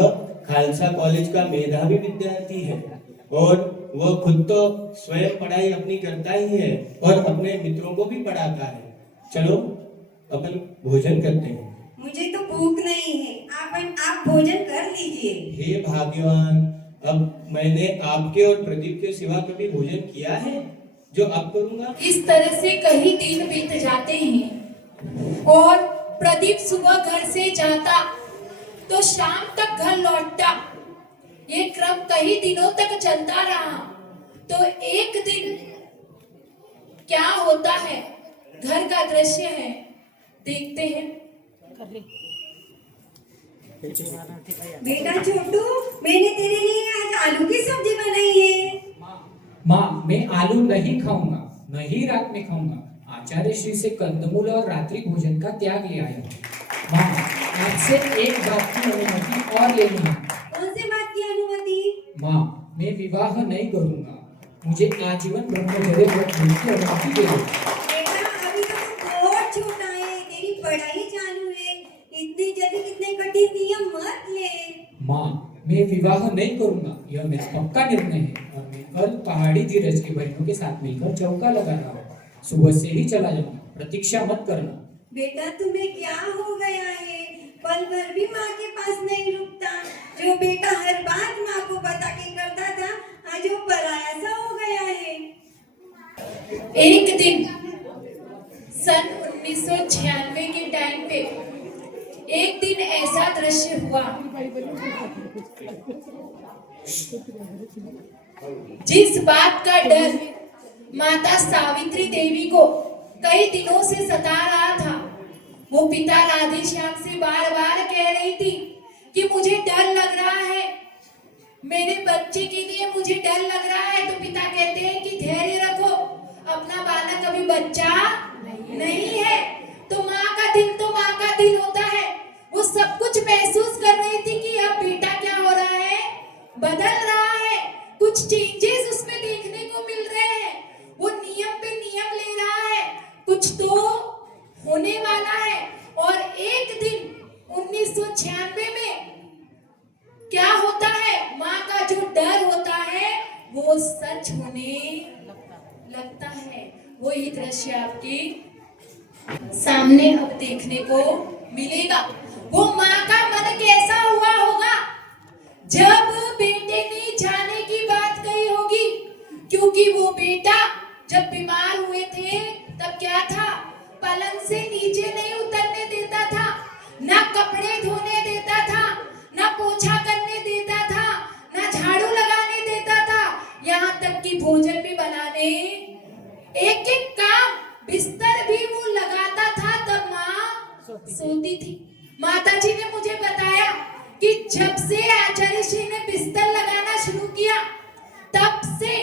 खालसा कॉलेज का मेधावी विद्यार्थी है और वह खुद तो स्वयं पढ़ाई अपनी करता ही है और अपने मित्रों को भी पढ़ाता है। चलो अपन भोजन करते हैं। मुझे तो भूख नहीं है, आप भोजन कर लीजिए। हे भाग्यवान, अब मैंने आपके और प्रदीप के सिवा कभी भोजन किया है जो अब करूंगा? इस तरह से कई दिन बीत जाते हैं और प्रदीप सुबह घर से जाता तो शाम तक घर लौटता। ये क्रम कई दिनों तक चलता रहा। तो एक दिन क्या होता है, घर का दृश्य है, देखते हैं। बेटा छोटू, मैंने तेरे लिए आज आलू की सब्जी बनाई है। माँ मैं आलू नहीं खाऊंगा, नहीं रात में खाऊंगा। आचार्य श्री से कंदमूल और रात्रि भोजन का त्याग ले आया हूँ। माँ आपसे एक बात की अनुमति और लेनी है। कौन सी बात की अनुमति? माँ मैं विवाह नहीं करूंगा, मुझे आजीवन ब्रह्मचर्य व्रत की अनुमति दे दो। बेटा अभी तो तू बहुत छोटा है, तेरी पढ़ाई चालू है, इतनी जल्दी कितने कठिन नियम मत ले। माँ मैं विवाह नहीं करूंगा, यह मेरा पक्का निर्णय है और मैं कल पहाड़ी धीरज की बहनों के साथ मिलकर चौका लगा रहा हूँ। सुबह से ही चला जाऊंगा, प्रतीक्षा मत करना। बेटा तुम्हें क्या हो गया है? पल भर भी माँ के पास नहीं रुकता। जो बेटा हर बात माँ को बता के करता था, आज वो पराया सा हो गया है। एक दिन सन 1996 के टाइम पे एक दिन ऐसा दृश्य हुआ जिस बात का डर माता सावित्री देवी को कई दिनों से सता रहा था, वो पिता राधेश्याम से बार बार कह रही थी कि मुझे डर लग रहा है, मेरे बच्चे के लिए मुझे डर लग रहा है। तो पिता कहते हैं कि धैर्य रखो, अपना बालक अभी बच्चा नहीं है। तो माँ का दिल होता है। वो सब कुछ महसूस कर रही थी कि अब बेटा क्या हो रहा है, बदल रहा है, कुछ चेंजेस उसमें देखने को मिल रहे हैं। वो नियम पे नियम ले रहा है, कुछ तो होने वाला है। और एक दिन 1996 में क्या होता है, माँ का जो डर होता है वो सच होने लगता है। वही दृश्य आपके सामने अब देखने को मिलेगा। वो माँ का मन कैसा हुआ होगा जब बेटे ने जाने की बात कही होगी, क्योंकि वो बेटा जब बीमार हुए थे तब क्या था, पलंग से नीचे नहीं उतरने देता था, ना कपड़े धोने देता था, ना पोछा करने देता था, ना झाड़ू लगाने देता था, यहाँ तक कि भोजन भोजन भी बनाने, एक एक काम, बिस्तर भी वो लगाता था तब माँ सोती थी। माता जी ने मुझे बताया कि जब से आचार्य श्री ने बिस्तर लगाना शुरू किया तब से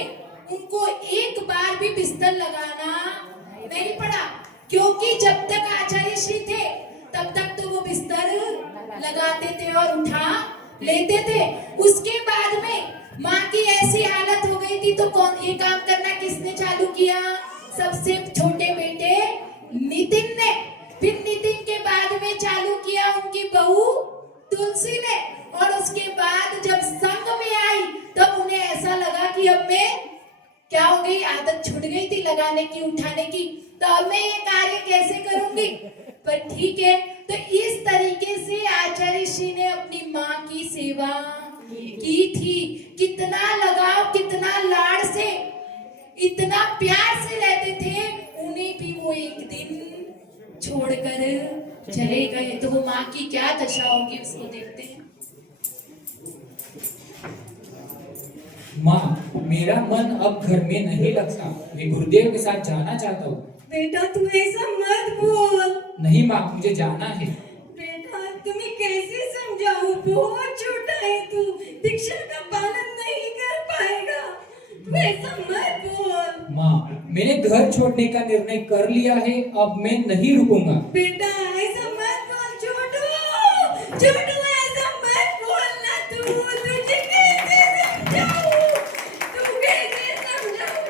उनको एक बार भी बिस्तर लगाना नहीं पड़ा, क्योंकि जब तक आचार्य श्री थे तब तक तो वो बिस्तर लगाते थे और उठा लेते थे। उसके बाद में माँ की ऐसी हालत हो गई थी तो कौन ये काम करना किसने चालू किया? सबसे छोटे बेटे नितिन ने। फिर नितिन के बाद में चालू किया उनकी बहू तुलसी ने, और उसके बाद जब संग में आई तब उन्हें ऐसा लगा कि अब मैं क्या हो गई, आदत छूट गई थी लगाने की, उठाने की, तो अब मैं ये कार्य कैसे करूंगी? पर ठीक है, तो इस तरीके से आचार्य श्री ने अपनी माँ की सेवा की थी। कितना लगाव, कितना लाड़ से, इतना प्यार से रहते थे। उन्हें भी वो एक दिन छोड़कर चले गए, तो वो माँ की क्या दशा होगी उसको देखते हैं। माँ, मेरा मन अब घर में नहीं लगता, मैं गुरुदेव के साथ जाना चाहता हूँ। बेटा तू ऐसा मत बोल। नहीं माँ, मुझे जाना है। बेटा तुम्हें कैसे समझाऊं, बहुत छोटा है तू, दीक्षा का पालन नहीं कर पाएगा, तू ऐसा मत बोल। माँ, मैंने घर छोड़ने का निर्णय कर लिया है, अब मैं नहीं रुकूंगा। बेटा ऐसा मत बोल छोटू, छोटू ऐसा मत बोलना, तू तुझे कैसे समझाऊं, तू कैसे समझाऊं?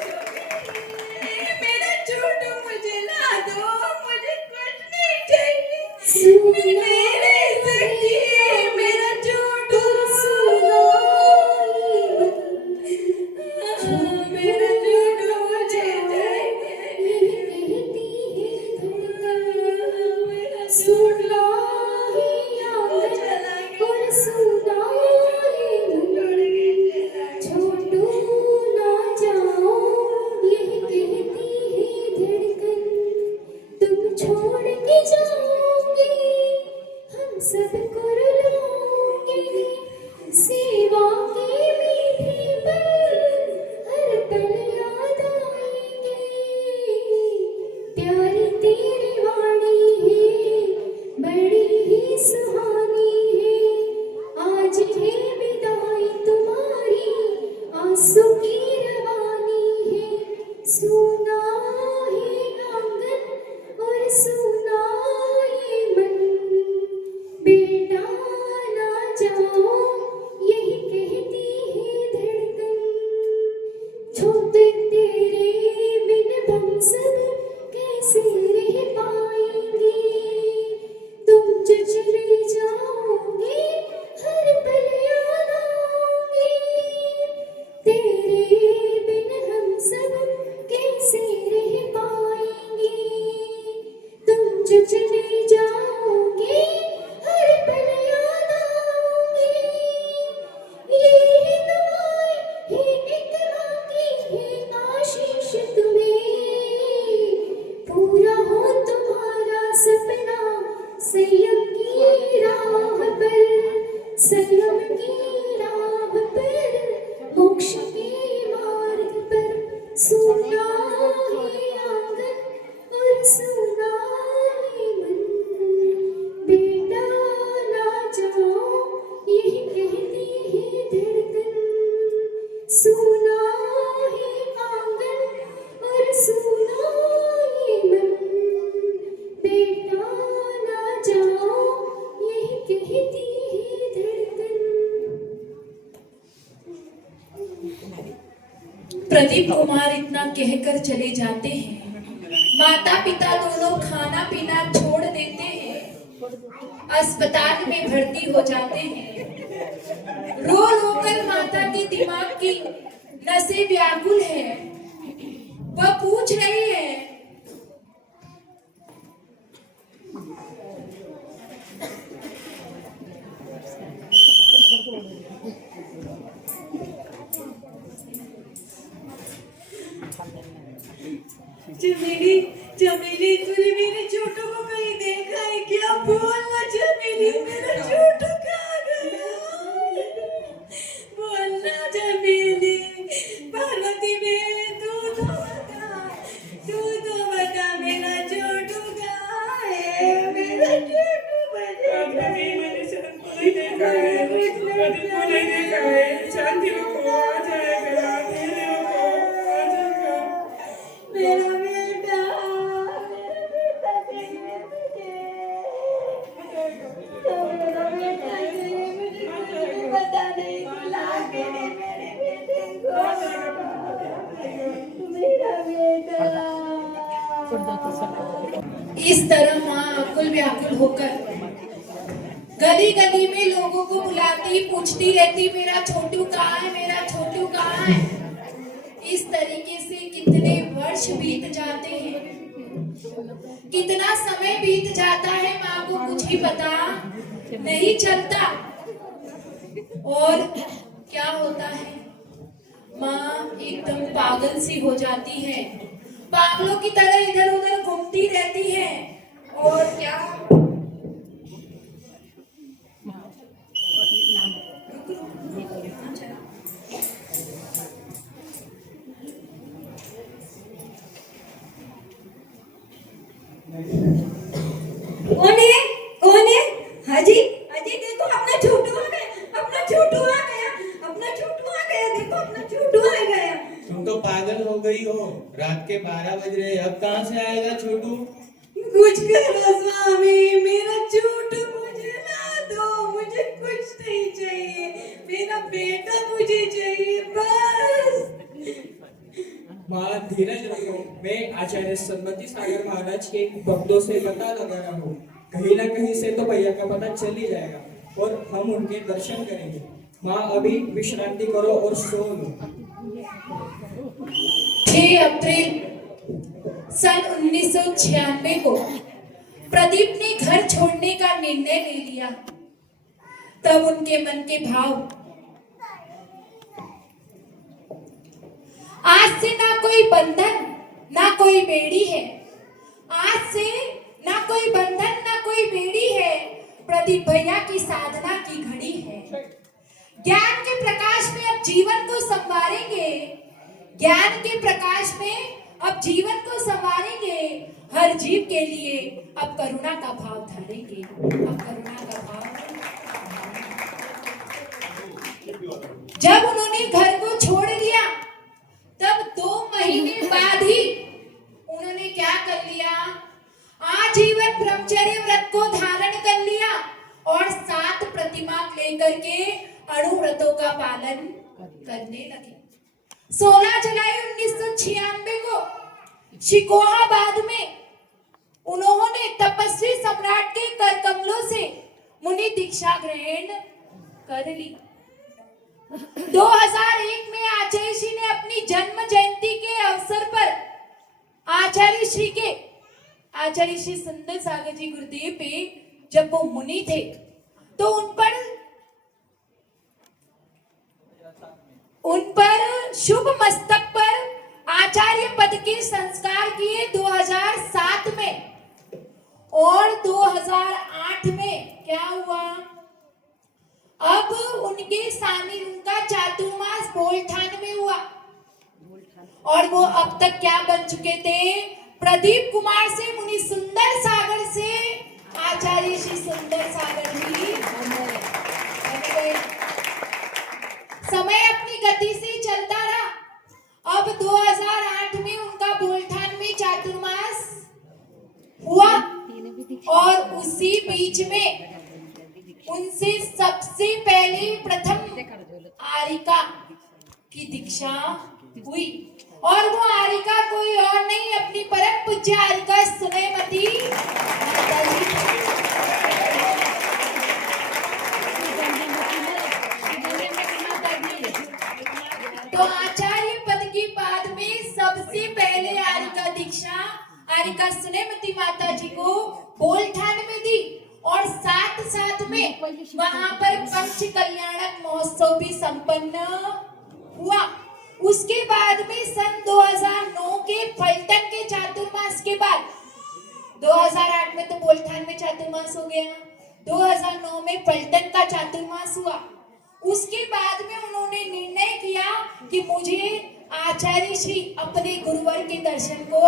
मेरा छोटू मुझे ला दो, मुझे कुछ नहीं चाहिए, मैं नहीं सकती, मेरा छोटू मेरा छोटू मुझे छोटू ना जाओ, यही कहती है धड़कन, तुम छोड़ के जाओगे हम सबको रुलाओगे, सेवा के मीठे पल हर पल याद आएंगे, प्यारी तेरी वाणी है बड़ी ही सुहानी है, आज है विदाई तुम्हारी आंसू की रवानी है, सुना है आंगन और सुना है मन, बेटा ना जाओ यही कहती है धड़कन, छोटे तेरे बिन हम सब कैसे रह पाएंगे, तुम जो चले जाओगे हर पल याद आओगे, तेरे बिन हम सब कैसे रह पाएंगे, तुम जो चले जाओगे हर पल याद आओगे, ये है दुआएं है एक माँ की है आशीष तुम्हें, पूरा हो तुम्हारा सपना संयम की राह पर, संयम की राह पर, मोक्ष के मार्ग पर, सुना है आंगन और सुना है मन, बेटा ना जाओ यही कहती है धड़कन, सुना है आंगन और सुना है मन, बेटा ना जाओ यही कहती है धड़कन। प्रदीप कुमार इतना कहकर चले जाते हैं, माता पिता दोनों खाना पीना छोड़ देते हैं, अस्पताल में भर्ती हो जाते हैं। रो रो कर माता की दिमाग की नसें व्याकुल है, वह पूछ रही है चमेली, चमेली तूने मेरे छोटू को कहीं देखा है क्या? बोलना चमेली, मेरा छोटू कहाँ गया? बोलना चमेली, पार्वती बहन इस तरह माँ आकुल व्याकुल होकर गली गली में लोगों को बुलाती, पूछती रहती, मेरा छोटू कहाँ है, मेरा छोटू कहाँ है। इस तरीके से कितने वर्ष बीत जाते हैं, कितना समय बीत जाता है, माँ को कुछ ही पता नहीं चलता। और क्या होता है, माँ एकदम पागल सी हो जाती है, पागलों की तरह इधर उधर घूमती रहती है। और क्या कौन है? कौन है? हाजी हाजी देखो अपना छोटू आ गया, अपना छोटू आ गया, अपना छोटू आ गया, देखो अपना छोटू आ गया। तुम तो पागल हो गई हो, रात के 12 बज रहे, अब कहाँ से आएगा छोटू? कुछ करो स्वामी, मेरा छोटू मुझे ला दो, मुझे कुछ नहीं चाहिए, मेरा बेटा मुझे चाहिए बस। माँ धीरज रखो, मैं आचार्य सन्मति सागर महाराज के भक्तों से पता लगा रहा हूँ, कहीं ना कहीं से तो भैया का पता चल ही जाएगा और हम उनके दर्शन करेंगे। माँ अभी विश्रांति करो और सो लो। 6 अप्रैल सन 1996 को प्रदीप ने घर छोड़ने का निर्णय ले लिया। तब उनके मन के भाव, आज से ना कोई बंधन ना कोई बेड़ी है, आज से ना कोई बंधन ना कोई बेड़ी है, प्रदीप भैया की साधना की घड़ी है। ज्ञान के प्रकाश में अब जीवन को संवारेंगे, ज्ञान के प्रकाश में अब जीवन को संवारेंगे, हर जीव के लिए अब करुणा का भाव धरेंगे, अब करुणा का भाव। जब उन्होंने घर को छोड़ दिया तब 2 महीने बाद ही उन्होंने क्या कर लिया, आजीवन ब्रह्मचर्य व्रत को धारण कर लिया और 7 प्रतिमा लेकर के अणुव्रतों का पालन करने लगे। 16 जुलाई 1996 को शिकोहाबाद में उन्होंने तपस्वी सम्राट के कर कमलों से मुनि दीक्षा ग्रहण कर ली। 2001 में आचार्य श्री ने अपनी जन्म जयंती के अवसर पर आचार्य श्री सुंदर सागर जी गुरुदेव पे जब वो मुनि थे तो उन पर शुभ मस्तक पर आचार्य पद के संस्कार किए 2007 में। और 2008 में क्या हुआ, अब उनके सानिध्य उनका चातुर्मास बोलठान में हुआ और वो अब तक क्या बन चुके थे, प्रदीप कुमार से मुनि सुंदर सागर से आचार्य श्री सुंदर सागर जी बन गए। समय अपनी गति से चलता रहा। अब 2008 में उनका बोलठान में चातुर्मास हुआ और उसी बीच में उनसे सबसे पहले प्रथम आरिका की दीक्षा हुई और वो आरिका कोई और नहीं, अपनी परम पूज्य आरिका सुनेमती माता जी। तो आचार्य पद की बाद में सबसे पहले आरिका दीक्षा आरिका सुनेमती माता जी को बोलठान में दी और साथ में वहां पर पंच कल्याणक महोत्सव भी संपन्न हुआ। उसके बाद में सन 2009 के फलटन के चातुर्मास के बाद 2008 में तो बोलठान में चातुर्मास हो गया, 2009 में फलटन का चातुर्मास हुआ। उसके बाद में उन्होंने निर्णय किया कि मुझे आचार्य श्री अपने गुरुवर के दर्शन को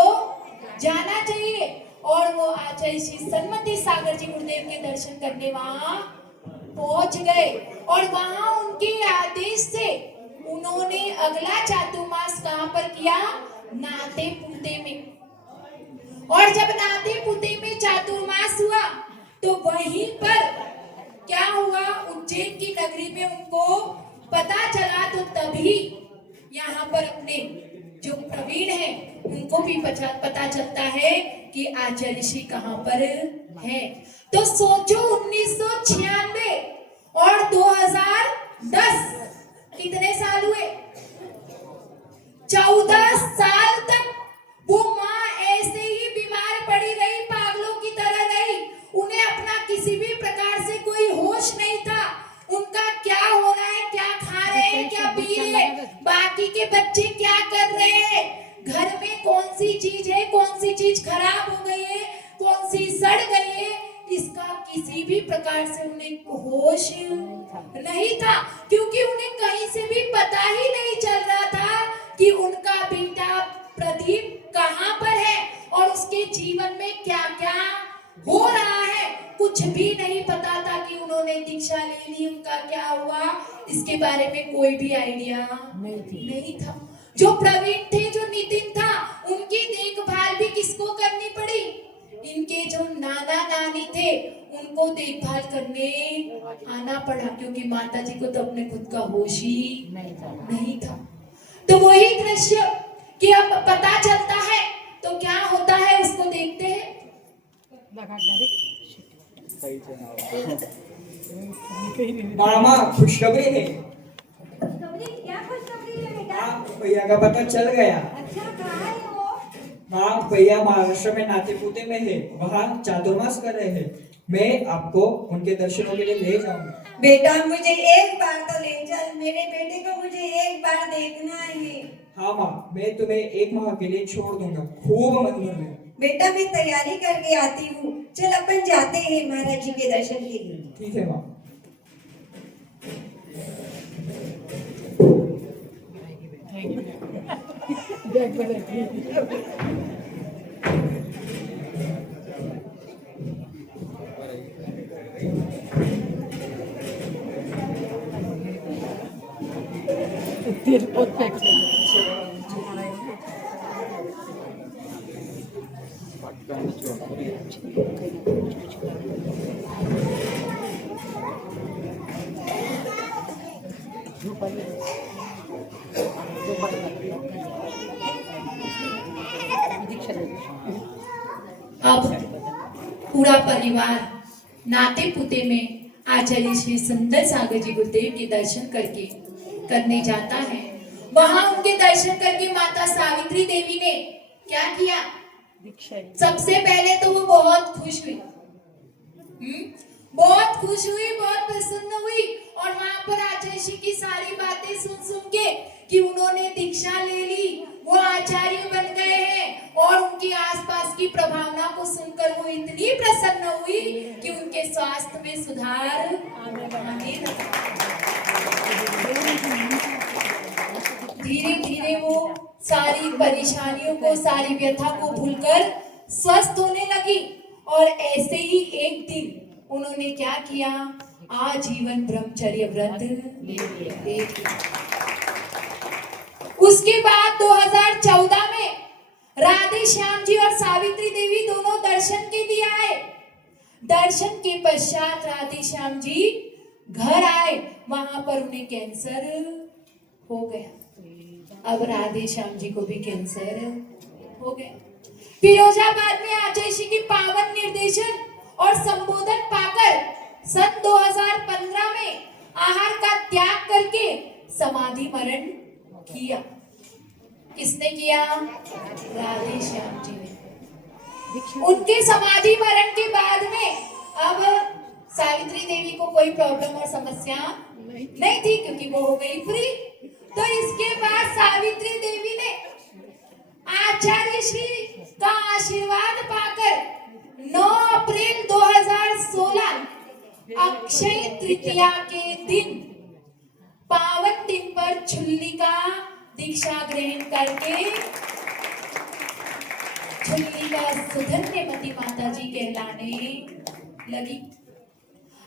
जाना चाहिए और वो आचार्य श्री सन्मति सागर जी गुरुदेव के दर्शन करने वहां पहुंच गए और वहां उनके आदेश से उन्होंने अगला चातुर्मास कहां पर किया, नाते पुते में। और जब नाते पुते में चातुर्मास हुआ तो वहीं पर क्या हुआ, उज्जैन की नगरी में उनको पता चला तो तभी यहाँ पर अपने जो प्रवीण है उनको भी पता चलता है कि आचार्य श्री कहाँ पर है। तो सोचो 1996 और 2010 कितने साल हुए? 14 साल तक वो माँ ऐसे ही बीमार पड़ी रही, पागलों की तरह रही। उन्हें अपना किसी भी प्रकार से कोई होश नहीं था। उनका क्या हो रहा है, क्या खा रहे हैं, क्या पी रहे हैं, बाकी के बच्चे क्या कर रहे हैं, घर में कौन सी चीज है, कौन सी चीज खराब हो गई है, कौन सी सड़ गई है, इसका किसी भी प्रकार से उन्हें होश नहीं था। क्योंकि उन्हें कहीं से भी पता ही नहीं चल रहा था कि उनका बेटा प्रदीप कहाँ पर है और उसके जीवन में क्या क्या हो रहा है। कुछ भी नहीं पता था कि उन्होंने दीक्षा ले ली, उनका क्या हुआ, इसके बारे में कोई भी आइडिया नहीं था। जो प्रवीण थे, जो नितिन था, उनकी देखभाल भी किसको करनी पड़ी? इनके जो नाना नानी थे उनको देखभाल करने आना पड़ा, क्योंकि माता जी को तो अपने खुद का होश ही नहीं था। तो वही दृश्य कि अब पता चलता है तो क्या होता है उसको देखते हैं। मामा खुशखबरी है। क्या खुशखबरी है बेटा? भैया का पता चल गया। अच्छा, कहाँ है वो? हाँ, भैया महाराष्ट्र में नातेपुते में है, वहाँ चातुर्मास कर रहे हैं। मैं आपको उनके दर्शनों के लिए ले जाऊंगा। बेटा मुझे एक बार तो ले चल, मेरे बेटे को मुझे एक बार देखना है। हाँ माँ, मैं तुम्हें 1 माह के लिए छोड़ दूंगा, खूब मंदिर में। बेटा मैं तैयारी करके आती हूँ, चल अपन जाते हैं महाराज जी के दर्शन के लिए। ठीक है माँ। अब पूरा परिवार नाते पुते में आचार्य श्री सुंदर सागर जी गुरुदेव के दर्शन करने जाता है। वहां उनके दर्शन करके माता सावित्री देवी ने क्या किया? सबसे पहले तो वो बहुत खुश हुई, बहुत खुश हुई, बहुत प्रसन्न हुई। और वहां पर आचार्य श्री की सारी बातें सुन के कि उन्होंने दीक्षा ले ली, वो आचार्य बन गए हैं, और उनकी आसपास की प्रभावना को सुनकर वो इतनी प्रसन्न हुई कि उनके स्वास्थ्य में सुधार आने लगा। धीरे धीरे वो सारी परेशानियों को, सारी व्यथा को भूलकर स्वस्थ होने लगी। और ऐसे ही एक दिन उन्होंने क्या किया? आजीवन ब्रह्मचर्य व्रत ले लिया। उसके बाद 2014 में राधे श्याम जी और सावित्री देवी दोनों दर्शन के लिए आए। दर्शन के पश्चात राधे श्याम जी घर आए, वहां पर उन्हें कैंसर हो गया। अब राधे श्याम जी को भी कैंसर हो गया। फिरोजाबाद में आचार्य श्री की पावन निर्देशन और संबोधन पाकर सन 2015 में आहार का त्याग करके समाधि मरण किया। किसने किया? राधे श्याम जी ने। उनके समाधि मरण के बाद में अब सावित्री देवी को कोई प्रॉब्लम और समस्या नहीं थी, क्योंकि वो हो गई फ्री। तो इसके बाद सावित्री देवी ने आचार्य श्री का आशीर्वाद पाकर 9 अप्रैल 2016 अक्षय तृतीया के दिन, पावन दिन पर छुल्ली का दीक्षा ग्रहण करके छुल्ली का सुधन्यमती माता जी कहलाने लगी।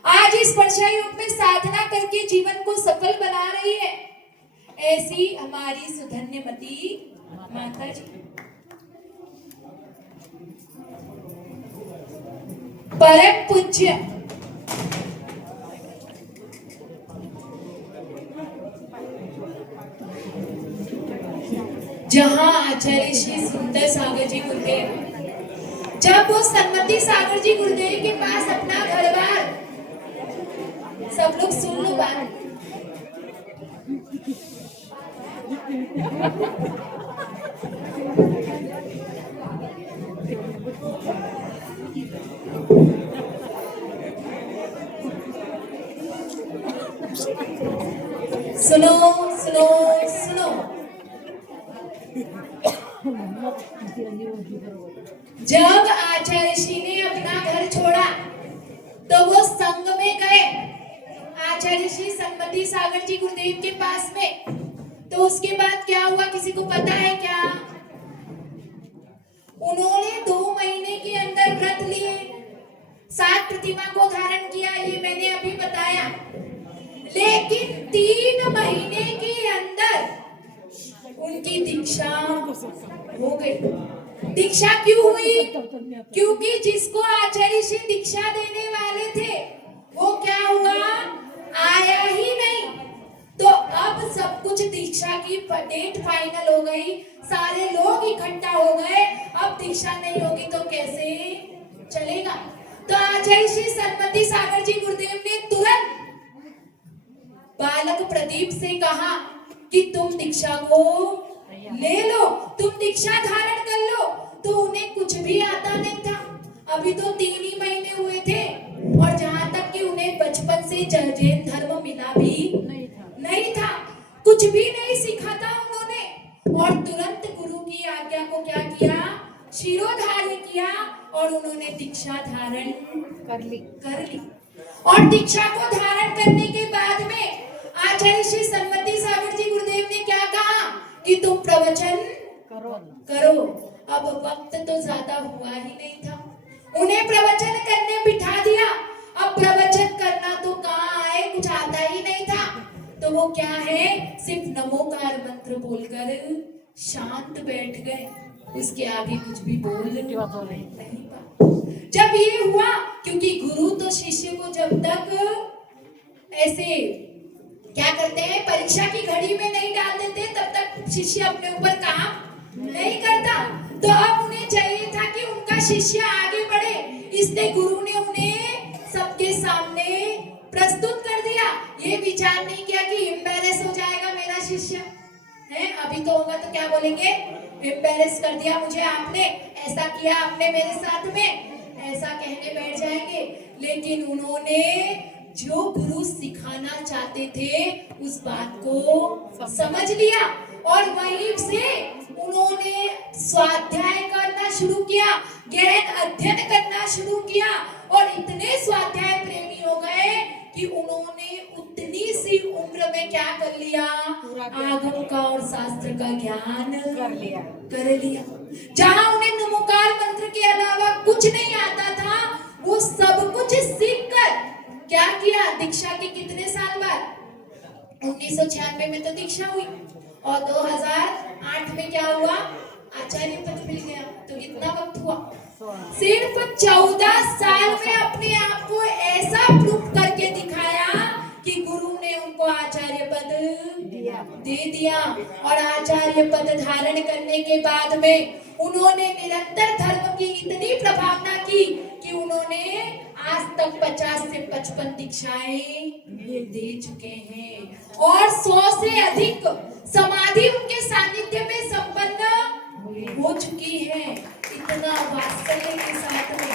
आज इस वर्षा युग में साधना करके जीवन को सफल बना रही है, ऐसी हमारी सुधन्यमती माता जी। परम पूज्य जहां कहा आचार्य श्री सुंदर सागर जी गुरुदेव। जब वो सन्मति सागर जी गुरुदेव के पास अपना घर बार, सब लोग सुन लो बात, सुनो सुनो सुनो। जब आचार्य श्री ने अपना घर छोड़ा तो वो संग में गए आचार्य श्री सन्मति सागर जी गुरुदेव के पास में। तो उसके बाद क्या हुआ किसी को पता है क्या? उन्होंने 2 महीने के अंदर व्रत लिए, 7 प्रतिमा को धारण किया, ये मैंने अभी बताया। लेकिन 3 महीने के अंदर उनकी दीक्षा हो गई। दीक्षा क्यों हुई? क्योंकि जिसको आचार्य श्री दीक्षा देने वाले थे वो क्या हुआ, आया ही नहीं। तो अब सब कुछ दीक्षा की डेट फाइनल हो गई, सारे लोग इकट्ठा हो गए। अब दीक्षा नहीं होगी तो कैसे चलेगा? तो आचार्य श्री सन्मति सागर जी गुरुदेव ने तुरंत बालक प्रदीप से कहा कि तुम दीक्षा को ले लो, तुम दीक्षा धारण कर लो। तो उन्हें कुछ भी आता नहीं था, अभी तो 3 ही महीने हुए थे, और जहां तक कि उन्हें बचपन से जैन धर्म मिला भी नहीं था, कुछ भी नहीं सीखा था उन्होंने। और तुरंत गुरु की आज्ञा को क्या किया, शिरोधार्य किया और उन्होंने दीक्षा धारण कर ली। और दीक्षा को धारण करने के बाद में आचार्य श्री सन्मति सागर जी गुरुदेव ने क्या कहा कि तुम प्रवचन करो। अब वक्त तो ज्यादा हुआ ही नहीं था, उन्हें प्रवचन करने बिठा दिया। अब प्रवचन करना तो कहाँ आए, कुछ आता ही नहीं था। तो वो क्या है, सिर्फ नमोकार मंत्र बोलकर शांत बैठ गए, उसके आगे कुछ भी बोल नहीं पाए। जब ये हुआ, क्योंकि गुरु तो शिष्य को जब तक ऐसे क्या करते हैं, परीक्षा की घड़ी में नहीं डाल देते, तब तक शिष्य अपने ऊपर काम नहीं करता। तो अब उन्हें चाहिए था कि उनका शिष्य आगे बढ़े, इसलिए गुरु ने उन्हें सबके सामने प्रस्तुत कर दिया। ये विचार नहीं किया कि एम्बैरेस हो जाएगा मेरा शिष्य है, अभी तो होगा तो क्या बोलेंगे, एम्बैरेस कर दिया मुझे आपने, ऐसा किया आपने मेरे साथ में, ऐसा कहने बैठ जाएंगे। लेकिन उन्होंने जो गुरु सिखाना चाहते थे उस बात को समझ लिया, और वहीं से उन्होंने स्वाध्याय करना शुरू किया, गहन अध्ययन करना शुरू किया, और इतने स्वाध्याय प्रेमी हो गए कि उन्होंने उतनी सी उम्र में क्या कर लिया, आगम का और शास्त्र का ज्ञान कर लिया। जहां उन्हें नमोकार मंत्र के अलावा कुछ नहीं आता था, वो सब कुछ सीख कर क्या किया, दीक्षा के कितने साल बाद, 1996 में तो दीक्षा हुई, और 2008 में क्या हुआ, आचार्य पद मिल गया। तो कितना वक्त हुआ, सिर्फ 14 साल में अपने आप को ऐसा प्रूफ करके दिखाया कि गुरु ने उनको आचार्य पद दे दिया। और आचार्य पद धारण करने के बाद में उन्होंने निरंतर धर्म की इतनी प्रभावना की कि उन्होंने आज तक 50 से 55 दीक्षाएं दे चुके हैं, और 100 से अधिक समाधि उनके सानिध्य में संपन्न हो चुकी है। इतना वात्सल्य के साथ में,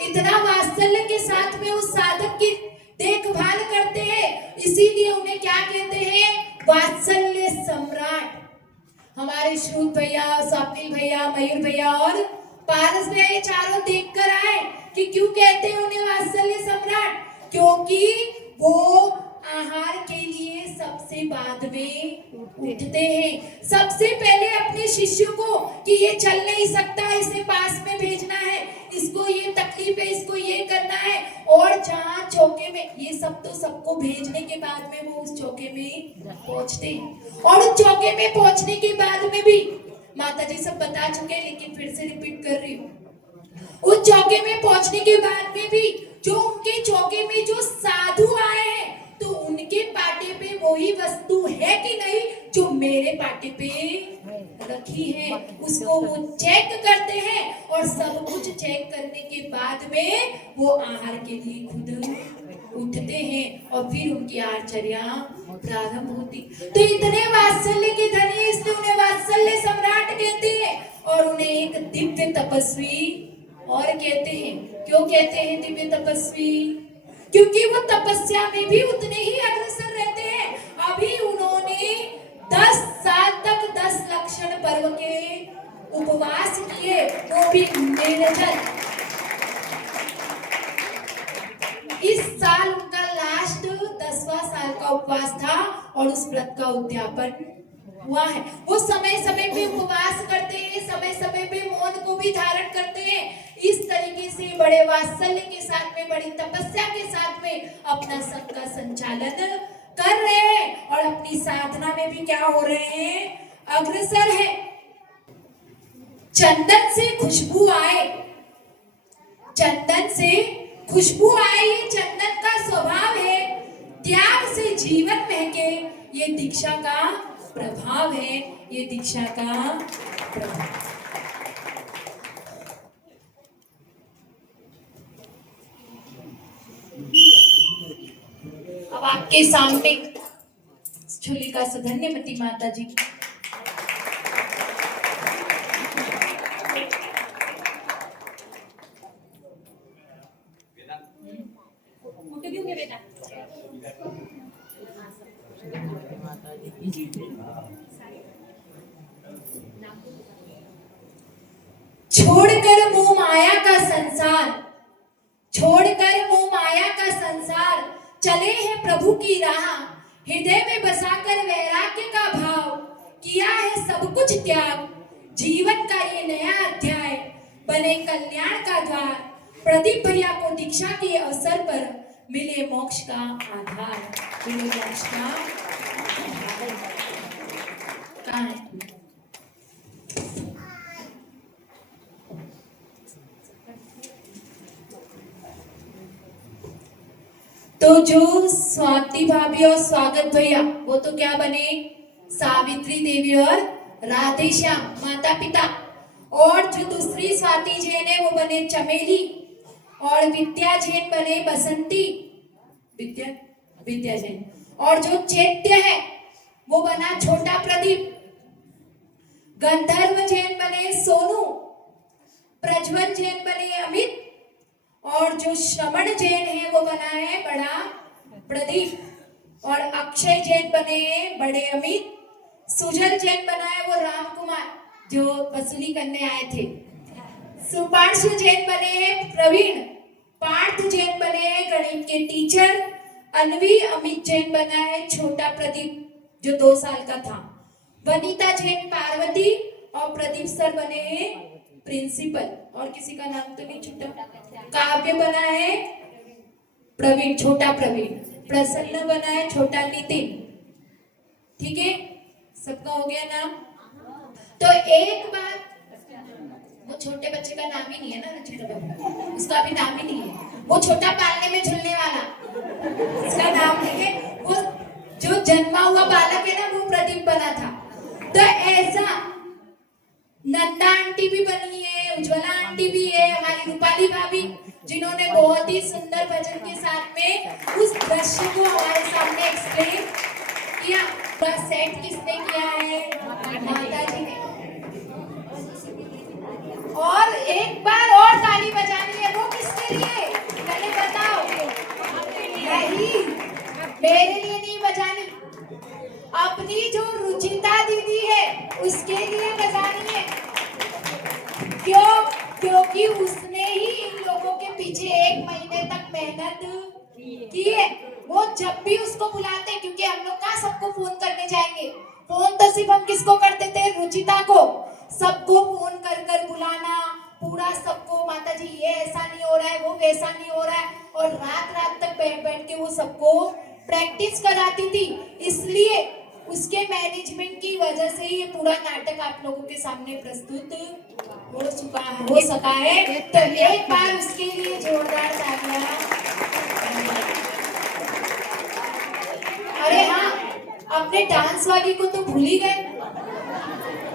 इतना वात्सल्य के साथ में उस साधक की देखभाल करते हैं, इसीलिए उन्हें क्या कहते हैं, वात्सल्य सम्राट। हमारे श्रुत भैया, स्वप्निल भैया, मयूर भैया और पारस भैया, ये चारों देख कर आए कि क्यों कहते हैं उन्हें वात्सल्य सम्राट, क्योंकि वो आहार के लिए सबसे बाद में उठते हैं। सबसे पहले अपने शिष्यों को कि ये चल नहीं सकता, इसे पास में भेजना है, इसको ये तकलीफ है, इसको ये करना है, और जहाँ चौके में, ये सब तो सबको भेजने के बाद में वो उस चौके में पहुंचते हैं। और उस चौके में पहुंचने के बाद में भी माता जी सब बता चुके हैं, लेकिन फिर से रिपीट कर रही हूँ, उस चौके में पहुंचने के बाद में भी जो उनके चौके में जो साधु आए हैं, तो उनके पाटे पे वही वस्तु है कि नहीं जो मेरे पार्टी पे रखी है उसको वो चेक करते हैं और सब कुछ चेक करने के बाद में वो आहार के लिए खुद उठते हैं और फिर उनकी आहारचर्या प्रारंभ होती। तो इतने वात्सल्य के धनी इसलिए उन्हें वात्सल्य सम्राट कहते हैं और उन्हें एक दिव्य तपस्वी और कहते हैं। क्यों कहते हैं दिव्य तपस्वी? क्योंकि वो तपस्या में भी उतने ही अग्रसर रहते हैं। अभी उन्होंने 10 साल तक 10 लक्षण पर्व के उपवास किए, वो भी निर्जल। इस साल उनका लास्ट 10वां साल का उपवास था और उस व्रत का उद्यापन हुआ है। वो समय समय पे उपवास करते हैं, समय समय पे मौन को भी धारण करते हैं। इस तरीके से बड़े वात्सल्य के साथ में, बड़ी तपस्या के साथ में अपना सबका संचालन कर रहे हैं और अपनी साधना में भी क्या हो रहे हैं? अग्रसर है। चंदन से खुशबू आए, चंदन से खुशबू आए, ये चंदन का स्वभाव है। त्याग से जीवन महके, ये दीक्षा का प्रभाव है, ये दीक्षा का प्रभाव। अब आपके सामने छुलिका सुधन्यमती माता जी की छोड़कर मोह माया का संसार, छोड़कर मोह माया का संसार, चले हैं प्रभु की राह। हृदय में बसाकर वैराग्य का भाव, किया है सब कुछ त्याग। जीवन का ये नया अध्याय, बने कल्याण का द्वार। प्रदीप भैया को दीक्षा के अवसर पर मिले मोक्ष का आधार, मिले मोक्ष का आधार। कहाँ है? तो जो स्वाति भाभी और स्वागत भैया वो तो क्या बने? सावित्री देवी और राधेश्याम माता पिता। और जो दूसरी स्वाति जैन है वो बने चमेली और विद्या जैन बने बसंती, विद्या जैन। और जो चैत्य है वो बना छोटा प्रदीप। गंधर्व जैन बने सोनू, प्रज्वल जैन बने अमित और जो श्रवण जैन है वो बना है बड़ा प्रदीप। और अक्षय जैन बने बड़े अमित। सुजल जैन बना है वो राम कुमार जो वसूली करने आए थे। सुपांशु जैन बने हैं प्रवीण। पार्थ जैन बने हैं गणित के टीचर। अन्वी अमित जैन बना है छोटा प्रदीप जो 2 साल का था। वनीता जैन पार्वती और प्रदीप सर बने हैं प्रिंसिपल। और किसी का नाम तो नहीं छूटा? काव्य बना है प्रवीण, छोटा प्रवीण। प्रसन्न बना है छोटा नितिन। ठीक है, सबका हो गया नाम। तो एक बार वो छोटे बच्चे का नाम ही नहीं है ना रचिता बाबू, उसका अभी नाम ही नहीं है। वो छोटा पालने में झूलने वाला, उसका नाम नहीं है। वो जो जन्मा हुआ बालक है ना वो प्रदीप बना था। तो ऐसा नंदा आंटी भी बनी है, उज्ज्वला आंटी भी है, हमारी रूपाली भाभी जिन्होंने बहुत ही सुंदर भजन के साथ में उस दृश्य को हमारे सामने एक्सप्लेन किया। पूरा सेट किसने किया है? माता जी ने। और एक बार और ताली बजानी है, वो किसके लिए? पहले बताओ। नहीं, मेरे लिए नहीं बजानी, अपनी जो रुचिता दीदी है उसके लिए बजानी है। क्यों? क्योंकि उसने ही इन लोगों के पीछे 1 महीने तक मेहनत की है। वो जब भी उसको बुलाते, क्योंकि हम लोग कहाँ सबको फोन करने जाएंगे, फोन तो सिर्फ हम किसको करते थे? रुचिता को। सबको फोन कर कर बुलाना, पूरा सबको, माता जी ये ऐसा नहीं हो रहा है, वो वैसा नहीं हो रहा है, और रात रात तक बैठ बैठ के वो सबको प्रैक्टिस कराती थी। इसलिए उसके मैनेजमेंट की वजह से ये पूरा नाटक आप लोगों के सामने प्रस्तुत हो सका है। तो एक बार उसके लिए जोरदार तालियां। अरे हाँ, अपने डांस वाली को तो भूल ही गए,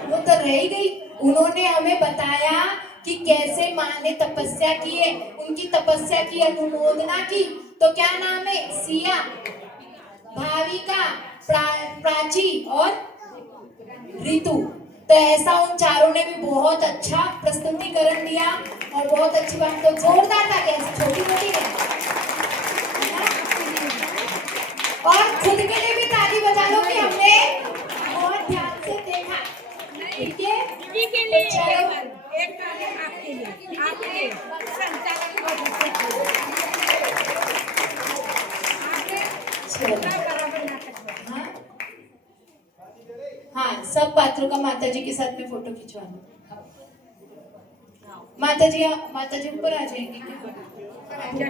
वो तो रह ही गई। उन्होंने हमें बताया कि कैसे माँ ने तपस्या की है, उनकी तपस्या की अनुमोदना की। तो क्या नाम है? सिया, भाविका, प्राची और रितु। तो ऐसा उन चारों ने भी बहुत अच्छा प्रस्तुतिकरण दिया और बहुत अच्छी बात, तो जोरदार था, कैसे छोटी मोटी नहीं। और खुद के लिए भी ताली बजा लो कि हमने बहुत ध्यान से देखा। ठीक है, तो चलो हाँ? हाँ, सब पात्रों का माताजी के साथ में फोटो खिंचवाना। माताजी ऊपर आ जाएंगी क्या?